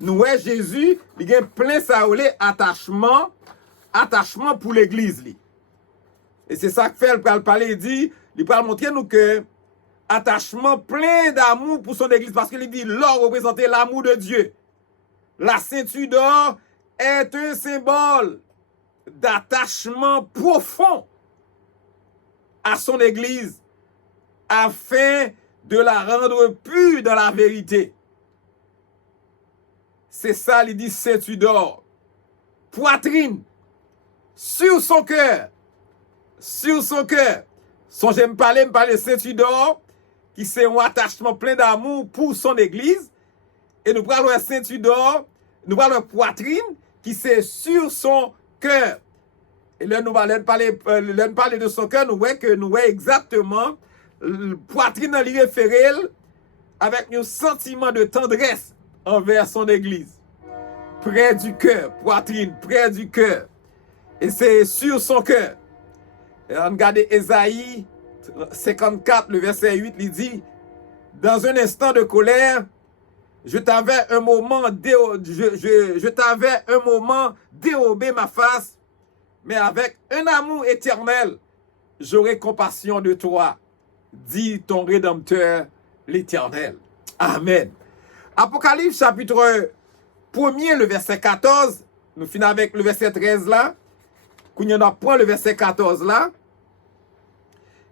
nous avons Jésus, il a plein attachement pour l'église. Et c'est ça que fait, il parler, il dit, il peut montrer nous que attachement plein d'amour pour son église, parce qu'il dit, l'or représentait l'amour de Dieu. La ceinture d'or est un symbole d'attachement profond à son église, afin de la rendre pure dans la vérité. C'est ça, il dit ceinture d'or. Poitrine, sur son cœur. Sur son cœur. Songez me parler de ceinture d'or, qui c'est un attachement plein d'amour pour son église. Et nous parlons de ceinture d'or, nous parlons de poitrine, qui c'est sur son cœur. Et là, nous parlons de son cœur, nous voyons que nous voyons exactement poitrine dans l'irréférel avec un sentiment de tendresse envers son église. Près du cœur, poitrine, près du cœur. Et c'est sur son cœur. Et on regarde Ésaïe 54, le verset 8, il dit, dans un instant de colère, je t'avais un moment dérobé ma face, mais avec un amour éternel, j'aurai compassion de toi, dit ton Rédempteur, l'Éternel. Amen. Apocalypse chapitre 1er, le verset 14, nous finissons avec le verset 13 là, qu'on y en a point le verset 14 là,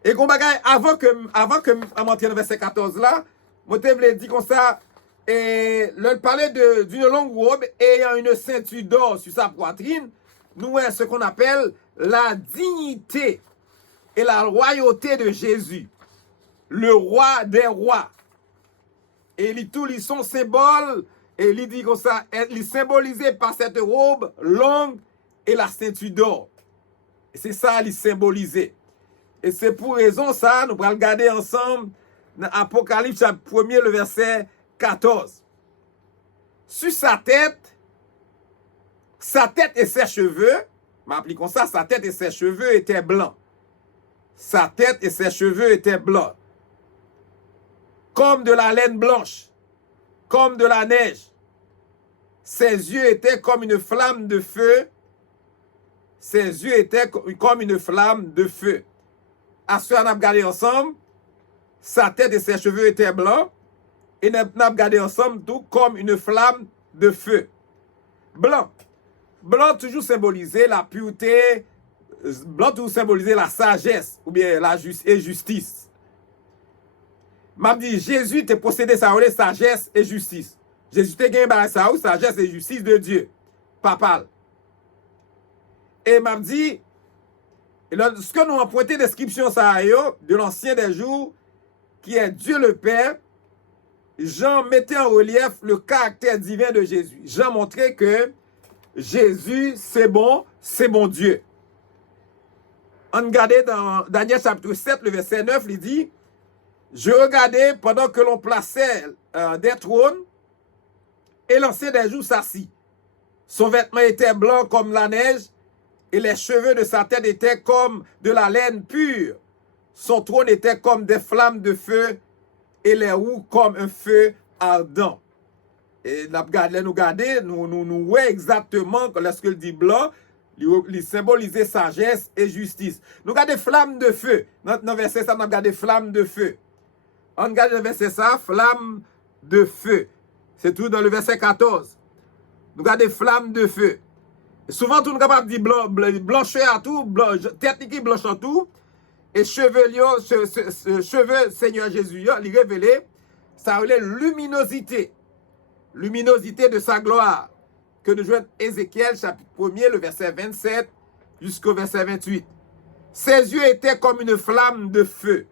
et qu'on bagaille avant que m'entrer le verset 14 là, moi te voulais dire comme ça, et le parlait d'une longue robe ayant une ceinture d'or sur sa poitrine, nous avons ce qu'on appelle la dignité et la royauté de Jésus, le roi des rois. Et ils sont symboles, et il dit comme ça, il est symbolisé par cette robe longue et la ceinture d'or. Et c'est ça, il est symbolisé. Et c'est pour raison ça, nous allons regarder ensemble dans Apocalypse chapitre 1er, le verset 14. Sur sa tête et ses cheveux, m'appliquons ça, sa tête et ses cheveux étaient blancs. Sa tête et ses cheveux étaient blancs. Comme de la laine blanche, comme de la neige. Ses yeux étaient comme une flamme de feu Ses yeux étaient comme une flamme de feu. À ce qu'on a regardé ensemble, sa tête et ses cheveux étaient blancs. Et nous avons regardé ensemble tout comme une flamme de feu. Blanc. Blanc toujours symbolisé la pureté. Blanc toujours symbolisé la sagesse ou bien la justice. M'a dit Jésus te possédé ça ou sagesse et justice. Jésus te gagné ça ou sagesse et justice de Dieu. Papal. Et m'a dit ce que nous avons pointé description ça de l'ancien des jours qui est Dieu le Père. Jean mettait en relief le caractère divin de Jésus. Jean montrait que Jésus c'est bon Dieu. On regardait dans Daniel chapitre 7 le verset 9, il dit je regardais pendant que l'on plaçait des trônes et l'ancien des jours s'assit. Son vêtement était blanc comme la neige et les cheveux de sa tête étaient comme de la laine pure. Son trône était comme des flammes de feu et les roues comme un feu ardent. Et nous voyons exactement que lorsqu'il dit blanc, il symbolisait sagesse et justice. Nous regardons flammes de feu. Dans le verset ça, nous regardons flammes de feu. On regarde le verset ça, flamme de feu. C'est tout dans le verset 14. Nous regardons flammes de feu. Et souvent, tout nous capable de dire blancheur à tout, tête qui blanche en tout. Et cheveux, Seigneur Jésus, il révélé, ça relève luminosité. Luminosité de sa gloire. Que nous jouons Ézéchiel, chapitre 1er, le verset 27 jusqu'au verset 28. Ses yeux étaient comme une flamme de feu.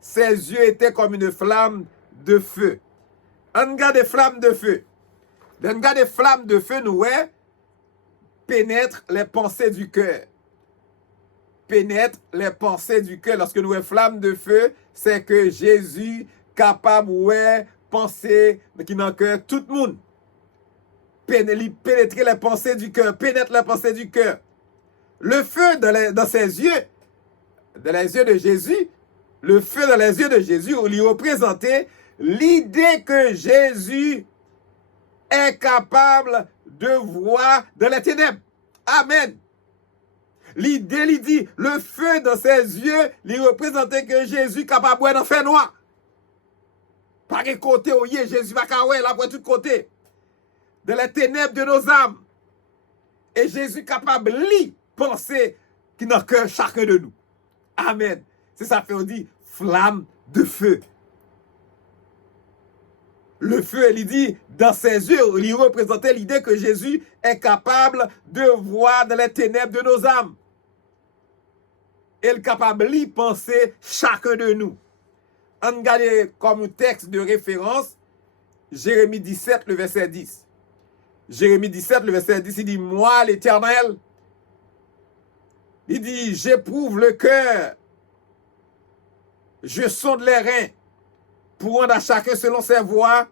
Ses yeux étaient comme une flamme de feu. On regarde des flammes de feu. On regarde des flammes de feu, nous, pénètre les pensées du cœur. Pénètre les pensées du cœur. Lorsque nous voyons flamme de feu, c'est que Jésus capable de penser qui dans le cœur tout le monde. Pénétrer les pensées du cœur, pénètre les pensées du cœur. Le feu dans ses yeux, dans les yeux de Jésus, le feu dans les yeux de Jésus, on lui représentait l'idée que Jésus est capable de voir dans les ténèbres. Amen. L'idée, il dit, le feu dans ses yeux, il représentait que Jésus est capable de voir dans le fer noir. Par un côté, Jésus va caouer là pour tout côté. Dans les ténèbres de nos âmes. Et Jésus est capable de penser qui dans le cœur chacun de nous. Amen. C'est ça fait on dit flamme de feu. Le feu, il dit, dans ses yeux, il représentait l'idée que Jésus est capable de voir dans les ténèbres de nos âmes. Il est capable d'y penser chacun de nous. On regarde comme texte de référence, Jérémie 17, le verset 10. Jérémie 17, le verset 10, il dit, moi, l'Éternel, il dit, j'éprouve le cœur, je sonde les reins, pour rendre à chacun selon ses voies,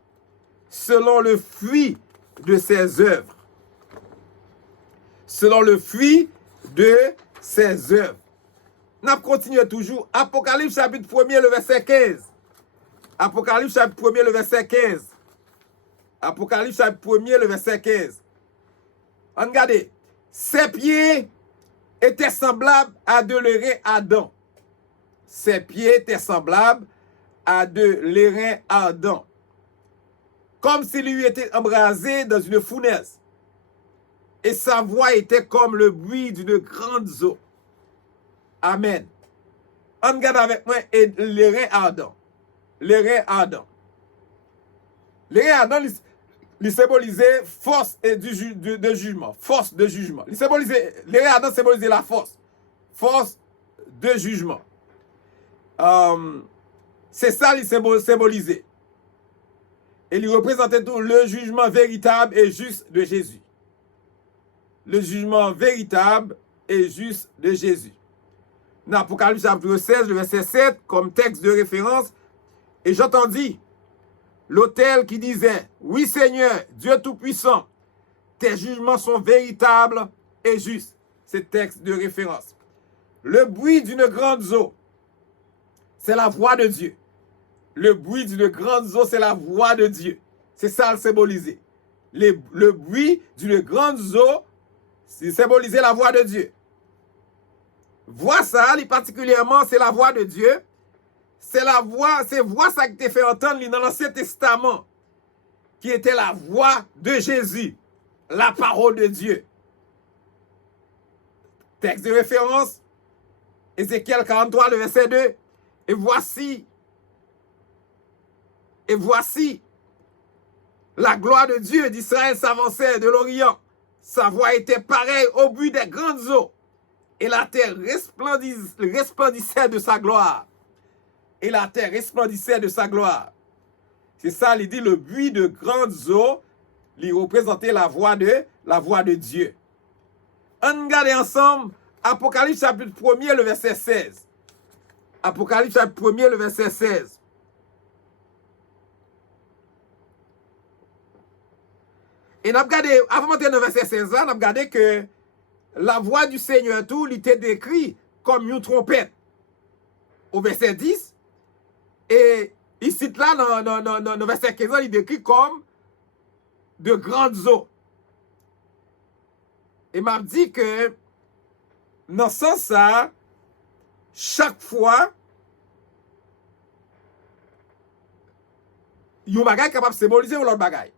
selon le fruit de ses œuvres. Selon le fruit de ses œuvres. On continue toujours. Apocalypse chapitre 1er, le verset 15. Apocalypse chapitre 1er, le verset 15. Apocalypse chapitre 1er, le verset 15. Regardez. Ses pieds étaient semblables à de l'airain ardent. Ses pieds étaient semblables à de l'airain ardent. Comme s'il lui était embrasé dans une fournaise. Et sa voix était comme le bruit d'une grande eau. Amen. On regarde avec moi l'airain ardent. L'airain ardent. L'airain ardent, il symbolisait force et de jugement. Force de jugement. L'airain ardent symbolisait la force. Force de jugement. C'est ça qu'il symbolisait. Et il représentait tout le jugement véritable et juste de Jésus. Le jugement véritable et juste de Jésus. Dans Apocalypse chapitre 16, le verset 7, comme texte de référence, et j'entendis l'autel qui disait, oui Seigneur, Dieu Tout-Puissant, tes jugements sont véritables et justes. C'est texte de référence. Le bruit d'une grande eau, c'est la voix de Dieu. Le bruit d'une grande eau, c'est la voix de Dieu. C'est ça le symboliser. Le bruit d'une grande eau, C'est symboliser la voix de Dieu. Voix ça, particulièrement, c'est la voix de Dieu. C'est voix ça qui t'a fait entendre dans l'Ancien Testament, qui était la voix de Jésus, la parole de Dieu. Texte de référence, Ézéchiel 43, le verset 2. Et voici, la gloire de Dieu d'Israël s'avançait de l'Orient. Sa voix était pareille au bruit des grandes eaux. Et la terre resplendissait de sa gloire. Et la terre resplendissait de sa gloire. C'est ça, il dit le bruit de grandes eaux, il représentait la voix de Dieu. On regarde ensemble Apocalypse chapitre 1er, le verset 16. Apocalypse chapitre 1er, le verset 16. Et nous avons regardé, avant de monter dans le verset 16, nous avons regardé que la voix du Seigneur, tout, il était décrit comme une trompette. Au verset 10. Et ici, là, dans le verset 15, il décrit comme de grandes eaux. Et m'a dit que, dans ce sens, chaque fois, il y a un bagage capable de symboliser l'autre bagage.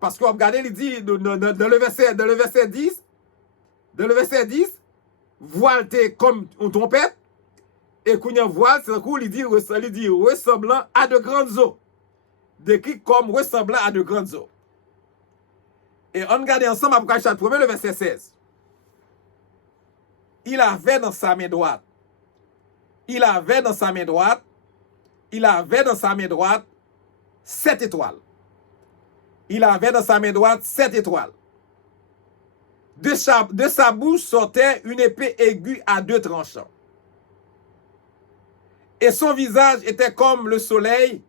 Parce qu'on regarde, il dit dans le verset 10, voile t'es comme une trompette, et quand il y a voile, c'est un coup, il dit ressemblant à de grandes eaux. Décrit comme ressemblant à de grandes eaux. Et on regarde ensemble Apocalypse chapitre 1, le verset 16. Il avait dans sa main droite 7 étoiles. Il avait dans sa main droite 7 étoiles. De sa bouche sortait une épée aiguë à 2 tranchants. Et son visage était comme le soleil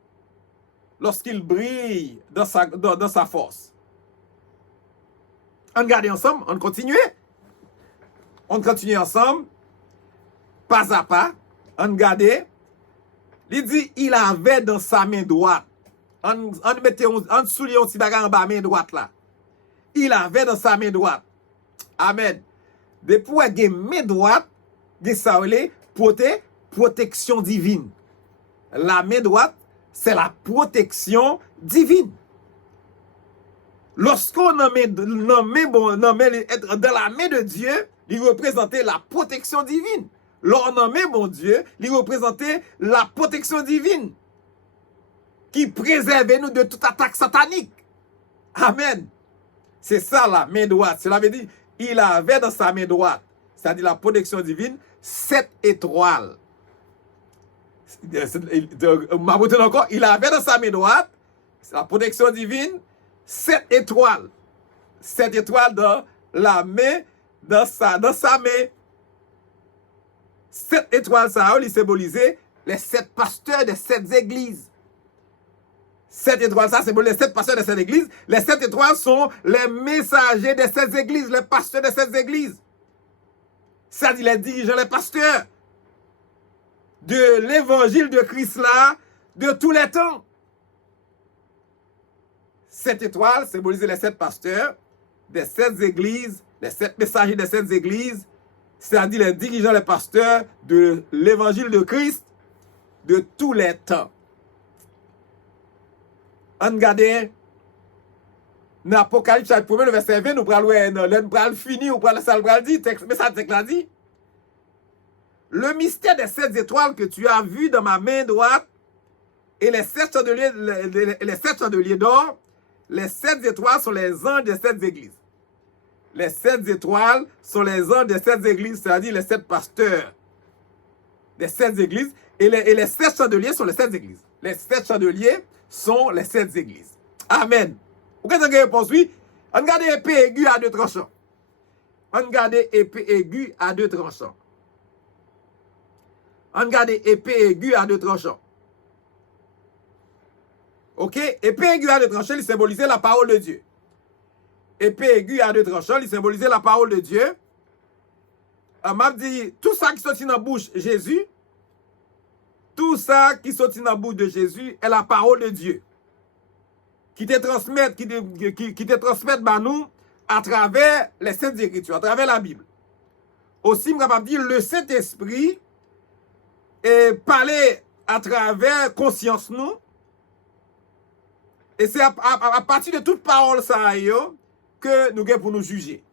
lorsqu'il brille dans sa force. On regarde ensemble, on continue ensemble, pas à pas, on regarde, il dit, il avait dans sa main droite, on souligne un petit bagage en bas, main droite là, il avait dans sa main droite, amen, depuis qu'il y a main droite, il y a protection divine, la main droite, c'est la protection divine. Lorsqu'on être dans la main de Dieu, il représentait la protection divine. Lorsqu'on nommé bon Dieu, il représentait la protection divine qui préservait nous de toute attaque satanique. Amen. C'est ça la main droite. Cela veut dire, il avait dans sa main droite, c'est-à-dire la protection divine, 7 étoiles. Encore, il avait dans sa main droite, la protection divine, 7 étoiles. 7 étoiles dans la main, dans sa main. 7 étoiles, ça, il symbolisait les 7 pasteurs des 7 églises. 7 étoiles, ça symbolise les 7 pasteurs des 7 églises. Les 7 étoiles sont les messagers des 7 églises, les pasteurs des 7 églises. Ça dit les dirigeants, les pasteurs de l'évangile de Christ là, de tous les temps. 7 étoiles symbolisaient les 7 pasteurs des 7 églises, les 7 messagers des 7 églises, c'est-à-dire les dirigeants, les pasteurs de l'évangile de Christ de tous les temps. On regarde dans Apocalypse chapitre 1, le verset 20, nous prenons fini, nous prenons ça, nous dit, mais ça texte l'a dit. Le mystère des 7 étoiles que tu as vu dans ma main droite et les 7 chandeliers d'or, les 7 étoiles sont les anges des 7 églises. Les 7 étoiles sont les anges des 7 églises, c'est-à-dire les 7 pasteurs des 7 églises. Et les 7 chandeliers sont les 7 églises. Les 7 chandeliers sont les 7 églises. Amen. Vous avez une réponse, oui? On regarde épée aiguë à 2 tranchants. On regarde épée aiguë à 2 tranchants. On regarde épée aiguë à 2 tranchants. Ok? Épée aiguë à 2 tranchants, il symbolisait la parole de Dieu. Épée aiguë à 2 tranchants, il symbolisait la parole de Dieu. M'a dit, tout ça qui sortit dans la bouche de Jésus, tout ça qui sortit dans la bouche de Jésus est la parole de Dieu. Qui te transmet, par nous à travers les Saintes Écritures, à travers la Bible. Aussi, je suis capable de dire le Saint-Esprit et parler à travers conscience nous. Et c'est à partir de toute parole ça que nous avons pour nous juger.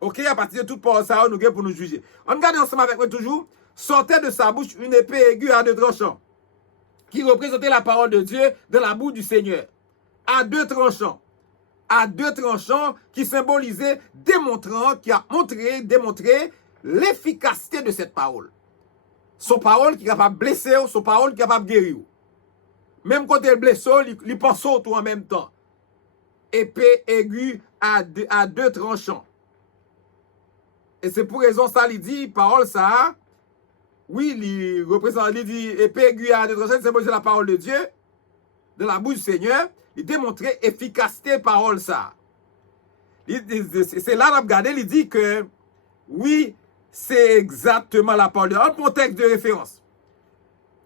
Ok, à partir de toute parole ça nous avons pour nous juger. On regarde ensemble avec moi toujours. Sortait de sa bouche une épée aiguë à 2 tranchants, qui représentait la parole de Dieu de la bouche du Seigneur. À 2 tranchants. À 2 tranchants qui symbolisaient, démontré l'efficacité de cette parole. Son parole qui est capable de blesser, son parole qui est capable de guérir. Même quand elle blesse, il pense tout en même temps. Épée aiguë à 2 tranchants. Et c'est pour raison ça, il dit, parole ça, oui, il représente, il dit, épée aiguë à 2 tranchants, c'est la parole de Dieu, de la bouche du Seigneur, il démontrait efficacité parole ça. C'est là, on a regardé, il dit que, oui, c'est exactement la parole. Un contexte de référence.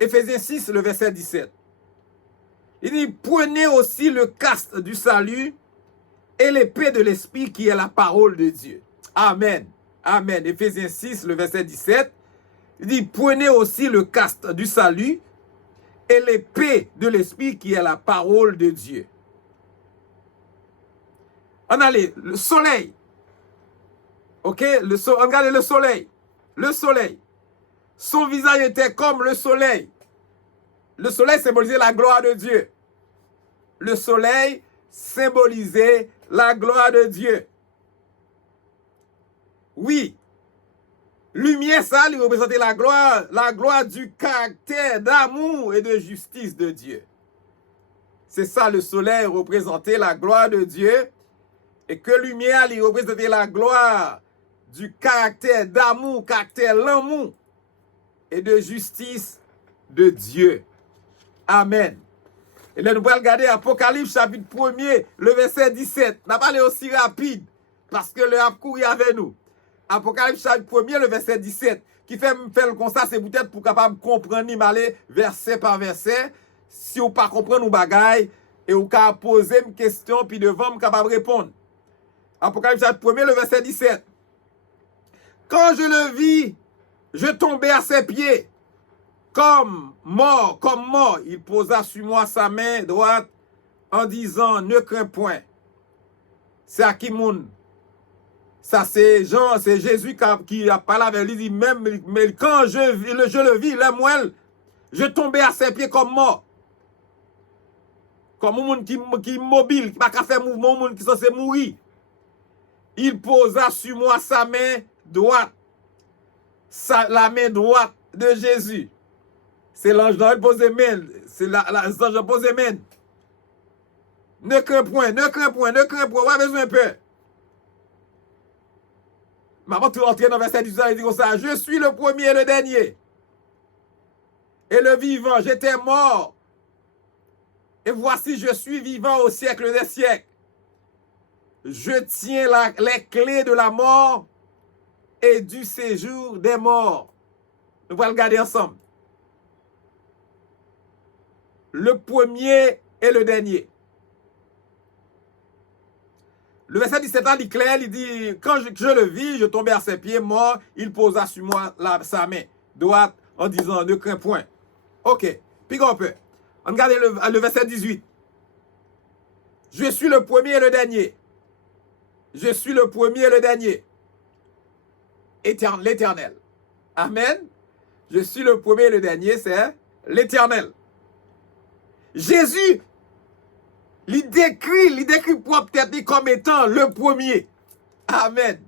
Éphésiens 6, le verset 17. Il dit, prenez aussi le casque du salut et l'épée de l'esprit qui est la parole de Dieu. Amen. Amen. Éphésiens 6, le verset 17. Il dit, prenez aussi le casque du salut et l'épée de l'esprit qui est la parole de Dieu. On allait, le soleil. Ok, regardez le soleil. Le soleil. Son visage était comme le soleil. Le soleil symbolisait la gloire de Dieu. Le soleil symbolisait la gloire de Dieu. Oui. Lumière, ça lui représentait la gloire du caractère d'amour et de justice de Dieu. C'est ça, le soleil représentait la gloire de Dieu. Et que lumière lui représentait la gloire du caractère d'amour, caractère l'amour et de justice de Dieu. Amen. Et là, nous allons regarder Apocalypse chapitre 1er, le verset 17. On n'a pas allé aussi rapide parce que le a couru avec nous. Apocalypse chapitre 1er, le verset 17, qui fait le constat, c'est peut-être pour capable comprendre, ni aller verset par verset. Si vous ne pas comprendre nos bagailles, et vous pouvez poser une question, puis devant, vous capable de répondre. Apocalypse chapitre 1er, le verset 17. Quand je le vis, je tombais à ses pieds, comme mort, il posa sur moi sa main droite en disant, ne crains point. C'est Akimoun. Ça, c'est Jean, c'est Jésus qui a parlé avec lui, il dit, même, mais quand je le vis, la moelle, je tombais à ses pieds comme mort. Comme un monde qui est mobile, qui n'a pas faire mouvement, un monde qui est censé mourir. Il posa sur moi sa main droite. La main droite de Jésus. C'est l'ange qui pose main. C'est l'ange qui pose main. Ne crains point, ne crains point, ne crains point. Pas besoin de peur. Mais avant de rentrer dans le verset 18, il dit comme ça, je suis le premier et le dernier. Et le vivant, j'étais mort. Et voici, je suis vivant au siècle des siècles. Je tiens les clés de la mort et du séjour des morts. Nous allons regarder ensemble. Le premier et le dernier. Le verset 17 dit clair, il dit, quand je le vis, je tombais à ses pieds, mort, il posa sur moi sa main droite en disant, ne crains point. Ok, puis un peu. On regarde le verset 18. Je suis le premier et le dernier. Je suis le premier et le dernier. L'Éternel. Amen. Je suis le premier et le dernier, c'est l'Éternel. Jésus, il décrit propre-tête comme étant le premier. Amen.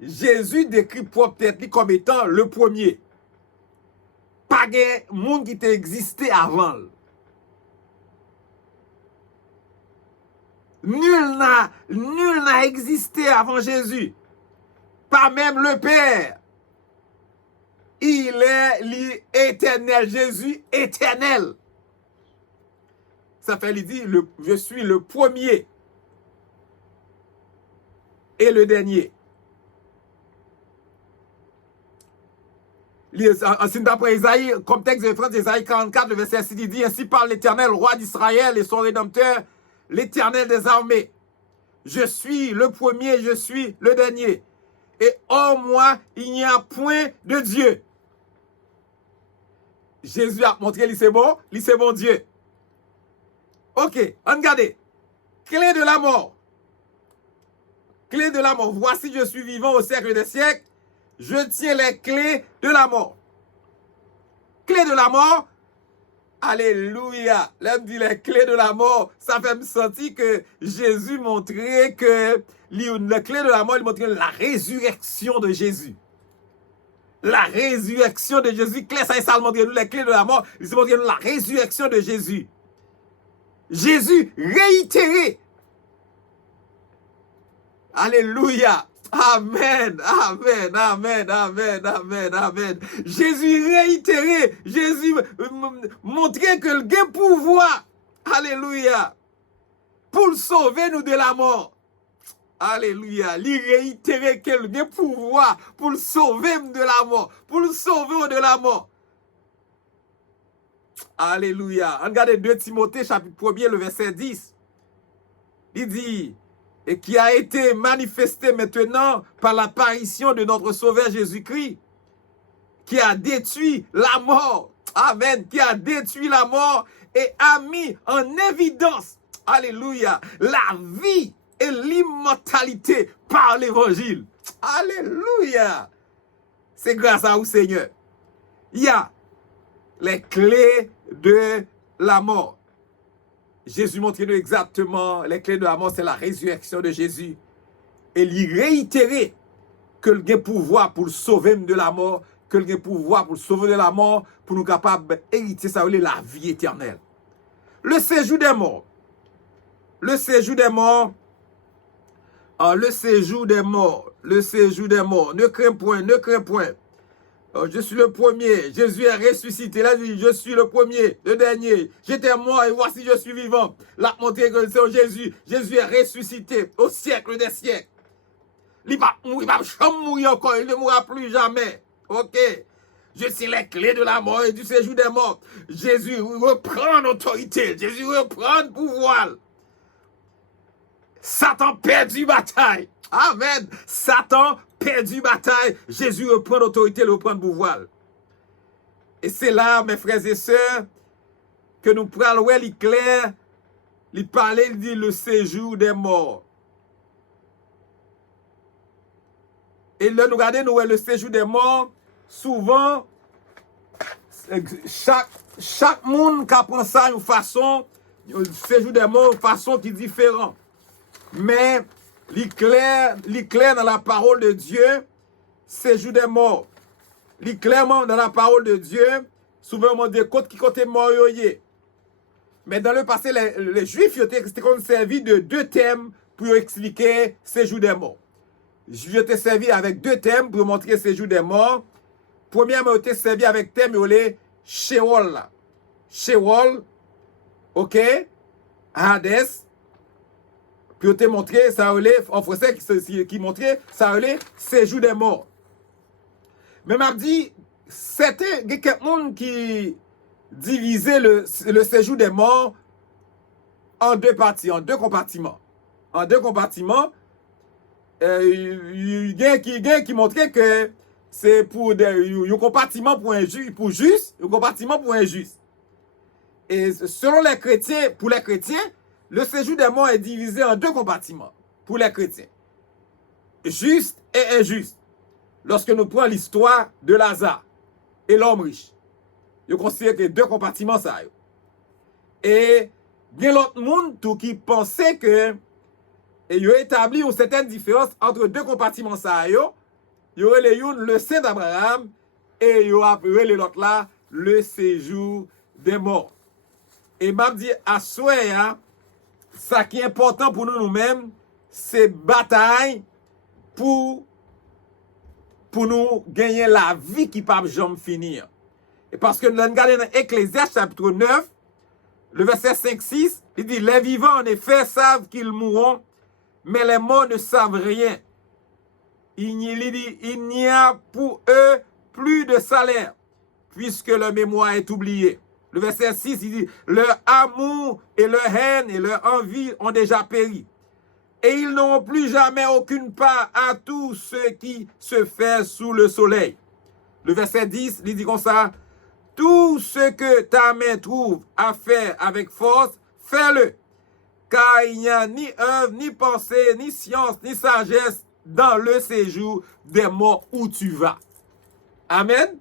Jésus décrit propre-tête comme étant le premier. Pas de monde qui t'a existé avant. Nul n'a existé avant Jésus. Pas même le Père. Il est l'éternel. Jésus éternel. Ça fait, il dit, je suis le premier et le dernier. En d'après Isaïe, comme texte de référence, Isaïe 44, le verset 6, il dit, ainsi parle l'Éternel, roi d'Israël et son rédempteur, l'Éternel des armées. Je suis le premier, je suis le dernier. Et en moi, il n'y a point de Dieu. Jésus a montré, c'est bon Dieu. Ok, regardez. Clé de la mort. Clé de la mort. Voici, je suis vivant au siècle des siècles. Je tiens les clés de la mort. Clé de la mort. Alléluia. Là, me dit les clés de la mort. Ça fait me sentir que Jésus montrait que les clés de la mort, il montrait la résurrection de Jésus. La résurrection de Jésus. Clé, ça montre nous les clés de la mort. Il montre nous la résurrection de Jésus. Jésus réitéré. Alléluia. Amen, amen, amen, amen, amen, amen. Jésus réitéré, Jésus montrait que le pouvoir, alléluia, pour sauver nous de la mort. Alléluia, il réitéré que le pouvoir pour sauver de la mort, pour sauver de la mort. Alléluia. Regardez 2 Timothée chapitre 1er, le verset 10. Il dit, et qui a été manifesté maintenant par l'apparition de notre Sauveur Jésus-Christ, qui a détruit la mort, amen, qui a détruit la mort et a mis en évidence, alléluia, la vie et l'immortalité par l'évangile. Alléluia. C'est grâce à vous, Seigneur. Il y a les clés de la mort. Jésus montre nous exactement les clés de la mort, c'est la résurrection de Jésus. Et il réitérait que le gain pouvoir pour le sauver de la mort, que le gain pouvoir pour le sauver de la mort, pour nous capables d'hériter ça, la vie éternelle. Le séjour des morts. Le séjour des morts. Le séjour des morts. Le séjour des morts. Ne crains point, ne crains point. Je suis le premier. Jésus est ressuscité. Là, il dit, je suis le premier, le dernier. J'étais mort et voici, je suis vivant. La montée que c'est Jésus. Jésus est ressuscité au siècle des siècles. Il va jamais mourir encore. Il ne mourra plus jamais. Ok. Je suis les clés de la mort et du séjour des morts. Jésus reprend l'autorité. Jésus reprend le pouvoir. Satan perdu bataille. Amen. Satan perdu bataille. Jésus reprend l'autorité, il reprend le pouvoir. Et c'est là, mes frères et sœurs, que nous prenons l'éclair, il parlait, il dit le séjour des morts. Et là, nous regardons, le séjour des morts, souvent, chaque monde qui apprend ça d'une façon, le séjour des morts d'une façon qui est différente. Mais l'éclair dans la parole de Dieu, séjour des morts. L'éclairement dans la parole de Dieu, souvent on dit qui côté mort. Mais dans le passé, les Juifs étaient servis de 2 thèmes pour expliquer séjour des morts. Les Juifs étaient servis avec 2 thèmes pour montrer séjour des morts. Premièrement, ils étaient servis avec thème Sheol. Sheol, ok, Hades. Puis on t'a montré, ça relève, en français, qui montrait, ça relève, séjour des morts. Mais m'a dit, c'était quelqu'un qui divisait le séjour des morts en 2 parties, en 2 compartiments. En 2 compartiments, il y a qui montrait que c'est pour un compartiment pour juste, un compartiment pour injuste. Et selon les chrétiens, pour les chrétiens, le séjour des morts est divisé en 2 compartiments pour les chrétiens. Juste et injuste. Lorsque nous prenons l'histoire de Lazare et l'homme riche, je considère que 2 compartiments ça. Et bien l'autre monde tout qui pensait que il y a établi une certaine différence entre 2 compartiments ça. Il y aurait le sein d'Abraham et il y aurait l'autre là, le séjour des morts. Et m'a dit à soi, ça qui est important pour nous-mêmes, c'est bataille pour nous gagner la vie qui ne peut jamais finir. Et parce que nous regardons dans Ecclésiaste chapitre 9, le verset 5-6, il dit, les vivants en effet savent qu'ils mourront, mais les morts ne savent rien. Il n'y a pour eux plus de salaire, puisque leur mémoire est oubliée. Le verset 6, il dit, leur amour et leur haine et leur envie ont déjà péri. et ils n'auront plus jamais aucune part à tout ce qui se fait sous le soleil. Le verset 10, il dit comme ça, tout ce que ta main trouve à faire avec force, fais-le, car il n'y a ni œuvre, ni pensée, ni science, ni sagesse dans le séjour des morts où tu vas. Amen.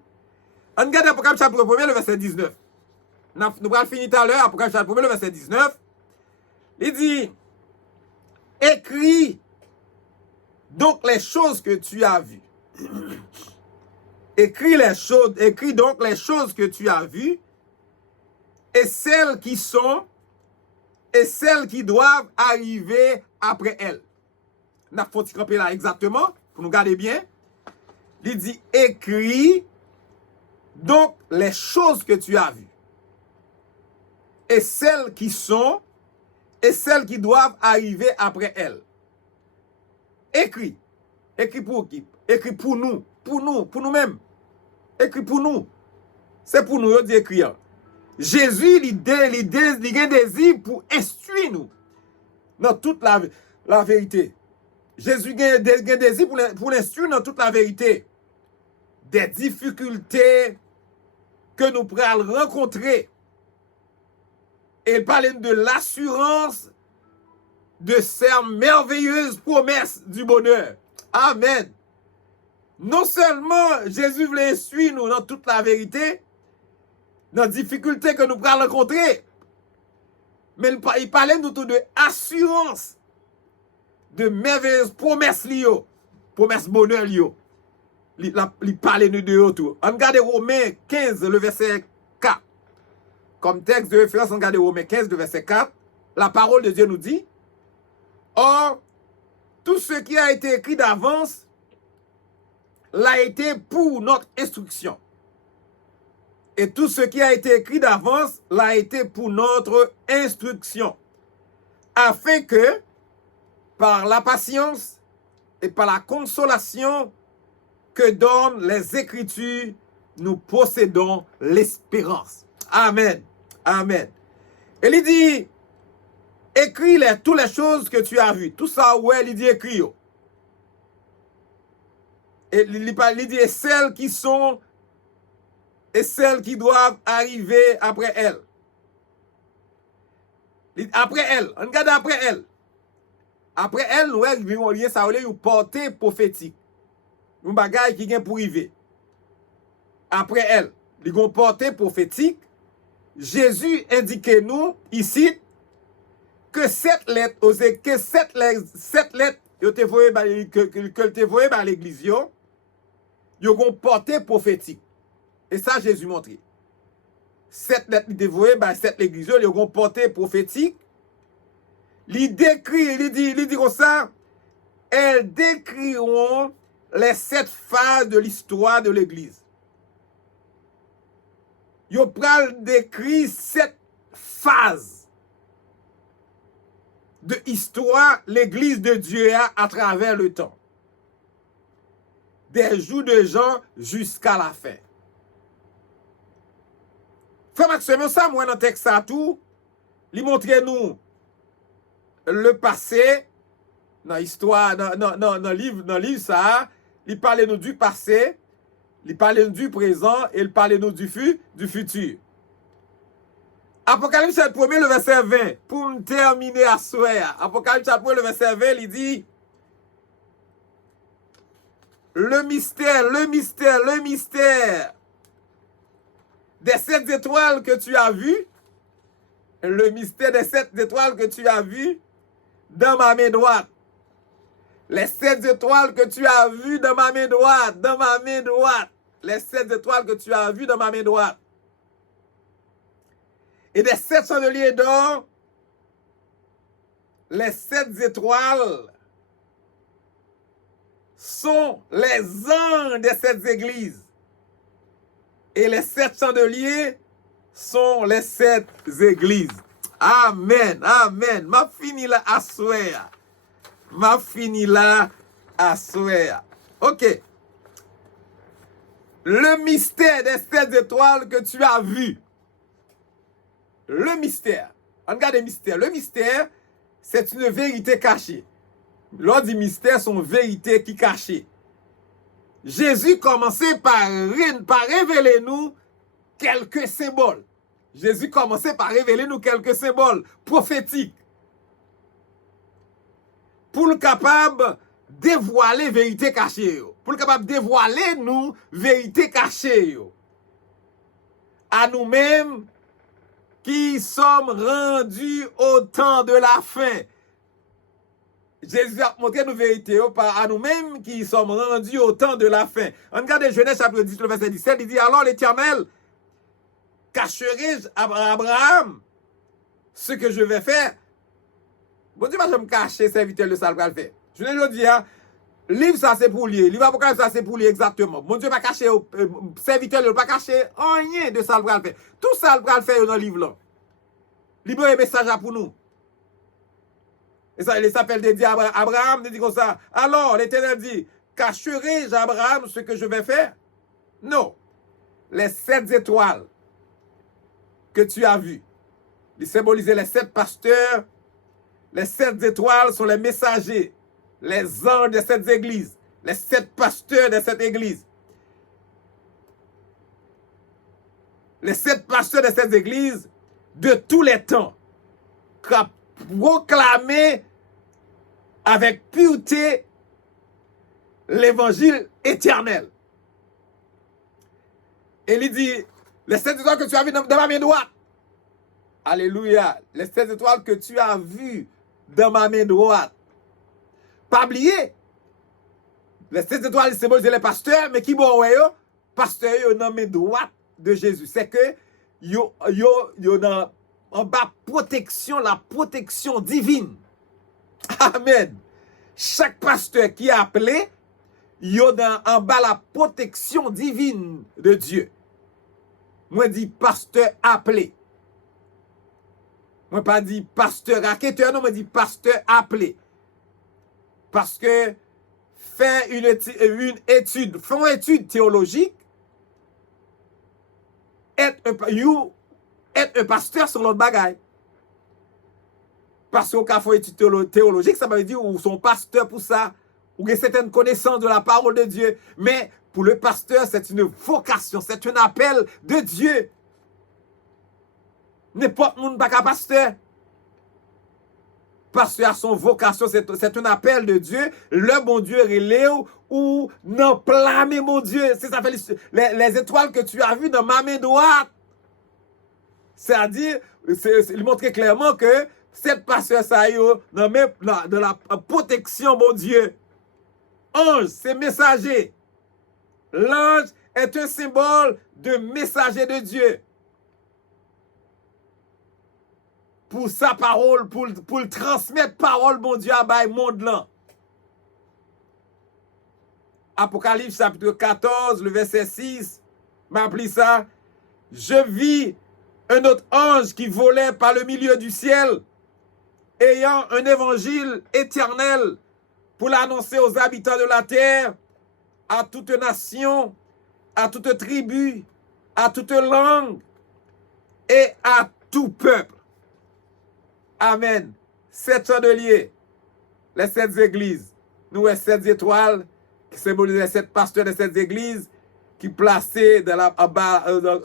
On regarde Apocalypse chapitre 1, le verset 19. Nous allons finir tout à l'heure, Apocalypse chapitre 1, le verset 19. Il dit, écris donc les choses que tu as vues. Écris donc les choses que tu as vues, et celles qui sont, et celles qui doivent arriver après elles. Nous avons fait camper là exactement, pour nous garder bien. Il dit, écris donc les choses que tu as vues, et celles qui sont, et celles qui doivent arriver après elles. Écris. Écris pour qui? Écris pour nous. Pour nous-mêmes. Écrit pour nous. C'est pour nous, il dit écrire. Jésus, il a un désir pour instruire nous dans toute la vérité. Jésus a un désir pour l'instruire dans toute la vérité. Des difficultés que nous pourrons rencontrer. Et il parle de l'assurance de ces merveilleuses promesses du bonheur. Amen. Non seulement Jésus voulait instruire nous dans toute la vérité, dans les difficultés que nous pourrons rencontrer, mais il parlait nous de assurance, de merveilleuses promesses liées, promesses bonheur liées. Il parlait nous de tout. On regarde Romains 15, le verset 4. Comme texte de référence, on regarde Romains 15, le verset 4. La parole de Dieu nous dit, or, tout ce qui a été écrit d'avance l'a été pour notre instruction. Et tout ce qui a été écrit d'avance l'a été pour notre instruction. Afin que, par la patience et par la consolation que donnent les Écritures, nous possédons l'espérance. Amen. Amen. Et il dit, écris toutes les choses que tu as vues. Tout ça, ouais, il dit écris. Et il dit, et celles qui sont, et celles qui doivent arriver après elles. Après elles, on regarde après elles. Après elles, nous avons une portée prophétique. Un bagage qui vient pour arriver. Après elles, ils ont une portée prophétique. Jésus indique nous ici que cette lettre, que te voyé par l'église, ils ont une portée prophétique. Et ça, Jésus montré. Cette lettre, il te voyé par cette église, ils ont une portée prophétique. Il décrit, il dit comme ça, elles décriront les 7 phases de l'histoire de l'église. Ils pral décrit 7 phases de histoire l'église de Dieu à travers le temps. Des jours de Jean jusqu'à la fin. Frère Maxime, ça, moi, dans le texte, ça tout, il montre nous le passé, dans l'histoire, dans le livre, ça, il parle nous du passé, il parle nous du présent, et il parle nous du futur. Apocalypse chapitre 1, le verset 20, pour terminer à souhait. Apocalypse chapitre 1, le verset 20, il dit, le mystère des 7 étoiles que tu as vues, le mystère des 7 étoiles que tu as vues dans ma main droite. Les 7 étoiles que tu as vues dans ma main droite, Les 7 étoiles que tu as vues dans ma main droite. Et des 7 chandeliers d'or, les 7 étoiles sont les anges des 7 églises. Et les 7 chandeliers sont les 7 églises. Amen, amen. Ma fini là à souhait. Ok. Le mystère des 7 étoiles que tu as vu. Le mystère. Regarde le mystère. Le mystère, c'est une vérité cachée. L'on dit mystère son vérité qui cachée. Jésus commençait par révéler nous quelques symboles. Jésus commençait par révéler nous quelques symboles prophétiques pour le capable dévoiler vérité cachée. Pour le capable dévoiler nous vérité cachée. À nous-mêmes qui sommes rendus au temps de la fin. Jésus a montré nos vérités à nous-mêmes qui sommes rendus au temps de la fin. On regarde Genèse chapitre 10, le verset 17, il dit, alors l'Éternel, cacherai-je à Abraham ce que je vais faire? Bon Dieu va me cacher serviteur de ça le faire. Je ne le dis, hein, livre ça c'est pour lui, livre Apocalypse ça c'est pour lui exactement. Mon Dieu va cacher serviteur ne pas cacher rien de ça le faire. Tout ça le faire dans le livre là. Libre un message pour nous. Et ça, il s'appelle de dire Abraham, dit comme ça. Alors, l'Éternel dit, cacherai-je à Abraham ce que je vais faire? Non. Les 7 étoiles que tu as vues, ils symbolisaient les 7 pasteurs. Les 7 étoiles sont les messagers, les anges de cette église, les 7 pasteurs de cette église. Les 7 pasteurs de cette église de tous les temps, qui a proclamé avec pureté l'évangile éternel. Et il dit, les 7 étoiles que tu as vues dans ma main droite. Alléluia. Les 7 étoiles que tu as vues dans ma main droite. Pas oublier. Les 7 étoiles symbolisent les pasteurs, mais qui bon ouais, pasteurs dans la main droite de Jésus. C'est que yo dans en bas protection, la protection divine. Amen. Chaque pasteur qui est appelé, yo dans en bas la protection divine de Dieu. Moi dis pasteur appelé. Moi pas dit pasteur raqueteur, non, moi dis pasteur appelé. Parce que faire une étude théologique, être un pasteur sur l'autre bagaille. Parce qu'au cas où étude théologique, ça veut dire ou son pasteur pour ça, ou une certaine connaissance de la parole de Dieu. Mais pour le pasteur, c'est une vocation, c'est un appel de Dieu. N'importe monde pas qu'un pasteur. Pasteur a son vocation, c'est un appel de Dieu. Le bon Dieu relève ou non blâmer mon Dieu. C'est ça fait les étoiles que tu as vues dans ma main droite. C'est-à-dire, il montre clairement que cette pasteur ça y est dans la protection, mon Dieu. Ange, c'est messager. L'ange est un symbole de messager de Dieu. Pour sa parole, pour le transmettre parole, mon Dieu, à le monde là. Apocalypse chapitre 14, le verset 6, m'appelle ça. Je vis un autre ange qui volait par le milieu du ciel, ayant un évangile éternel pour l'annoncer aux habitants de la terre, à toute nation, à toute tribu, à toute langue et à tout peuple. Amen. 7 chandeliers, les 7 églises. Nous avons 7 étoiles qui symbolisent les 7 pasteurs de cette église qui placés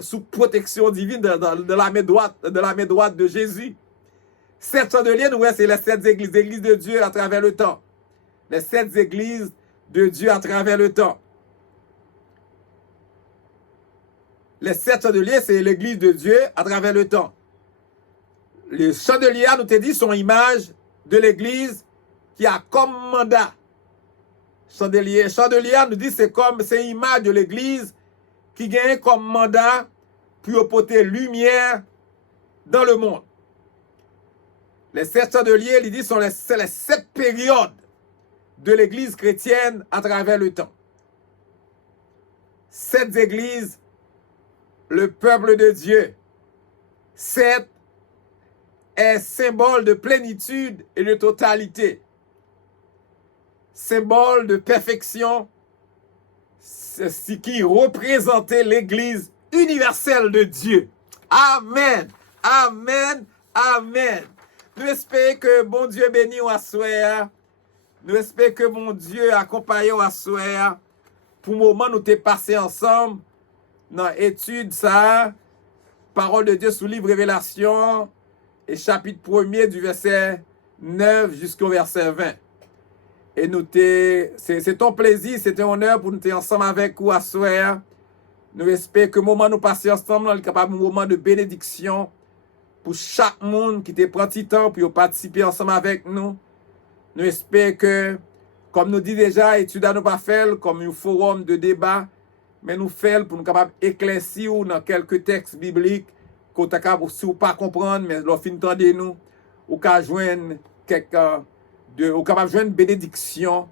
sous protection divine de la main droite de Jésus. 7 chandeliers, nous avons c'est les 7 églises, l'église de Dieu à travers le temps. Les 7 églises de Dieu à travers le temps. Les 7 chandeliers, c'est l'église de Dieu à travers le temps. Les chandeliers, nous te dit, sont image de l'église qui a comme mandat. Chandelier, nous dit, c'est image de l'église qui gagne comme mandat pour apporter lumière dans le monde. Les 7 chandeliers, il dit, c'est les 7 périodes de l'église chrétienne à travers le temps. 7 églises, le peuple de Dieu. 7 est symbole de plénitude et de totalité. Symbole de perfection, ce qui représentait l'Église universelle de Dieu. Amen. Amen. Amen. Nous espérons que bon Dieu béni ou assoya Nous espérons que mon Dieu accompagne à soir pour le moment nous t'es passé ensemble dans l'étude ça, parole de Dieu sous livre Révélation et chapitre 1er du verset 9 jusqu'au verset 20. Et nous c'est ton plaisir, c'est un honneur pour nous être ensemble avec vous à soir. Nous espérons que le moment nous passer ensemble est capable un moment de bénédiction pour chaque monde qui te prend du temps pour participer ensemble avec nous. Nous espérons que, comme nous dit déjà, étude à nous pas faire comme un forum de débat, mais nous faisons pour nous capables éclaircir dans quelques textes bibliques qu'on t'a capable si ou pas comprendre, mais leur fin de nous, ou qu'à joindre quelques ou capable joindre bénédiction,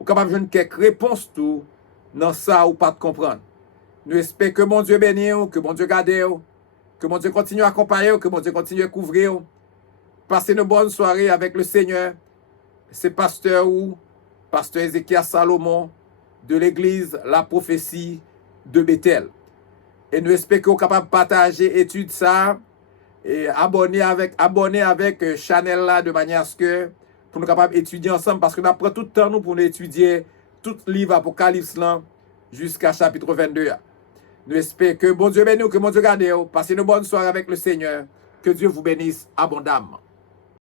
ou capable joindre quelques réponses tout dans ça ou pas de comprendre. Nous espérons que mon Dieu bénisse, que mon Dieu garde, que mon Dieu continue à accompagner, que mon Dieu continue à couvrir. Passez une bonne soirée avec le Seigneur. C'est pasteur Ézéchiel Salomon de l'église La Prophétie de Bethel. Et nous espérons que vous êtes capable de partager étude ça et abonner avec Chanel là de manière à ce que pour nous capables d'étudier ensemble parce que nous prenons tout le temps nous pour nous étudier tout le livre Apocalypse là jusqu'à chapitre 22. Nous espérons que bon Dieu bénisse, que mon Dieu garde. Passez une bonne soirée avec le Seigneur. Que Dieu vous bénisse abondamment.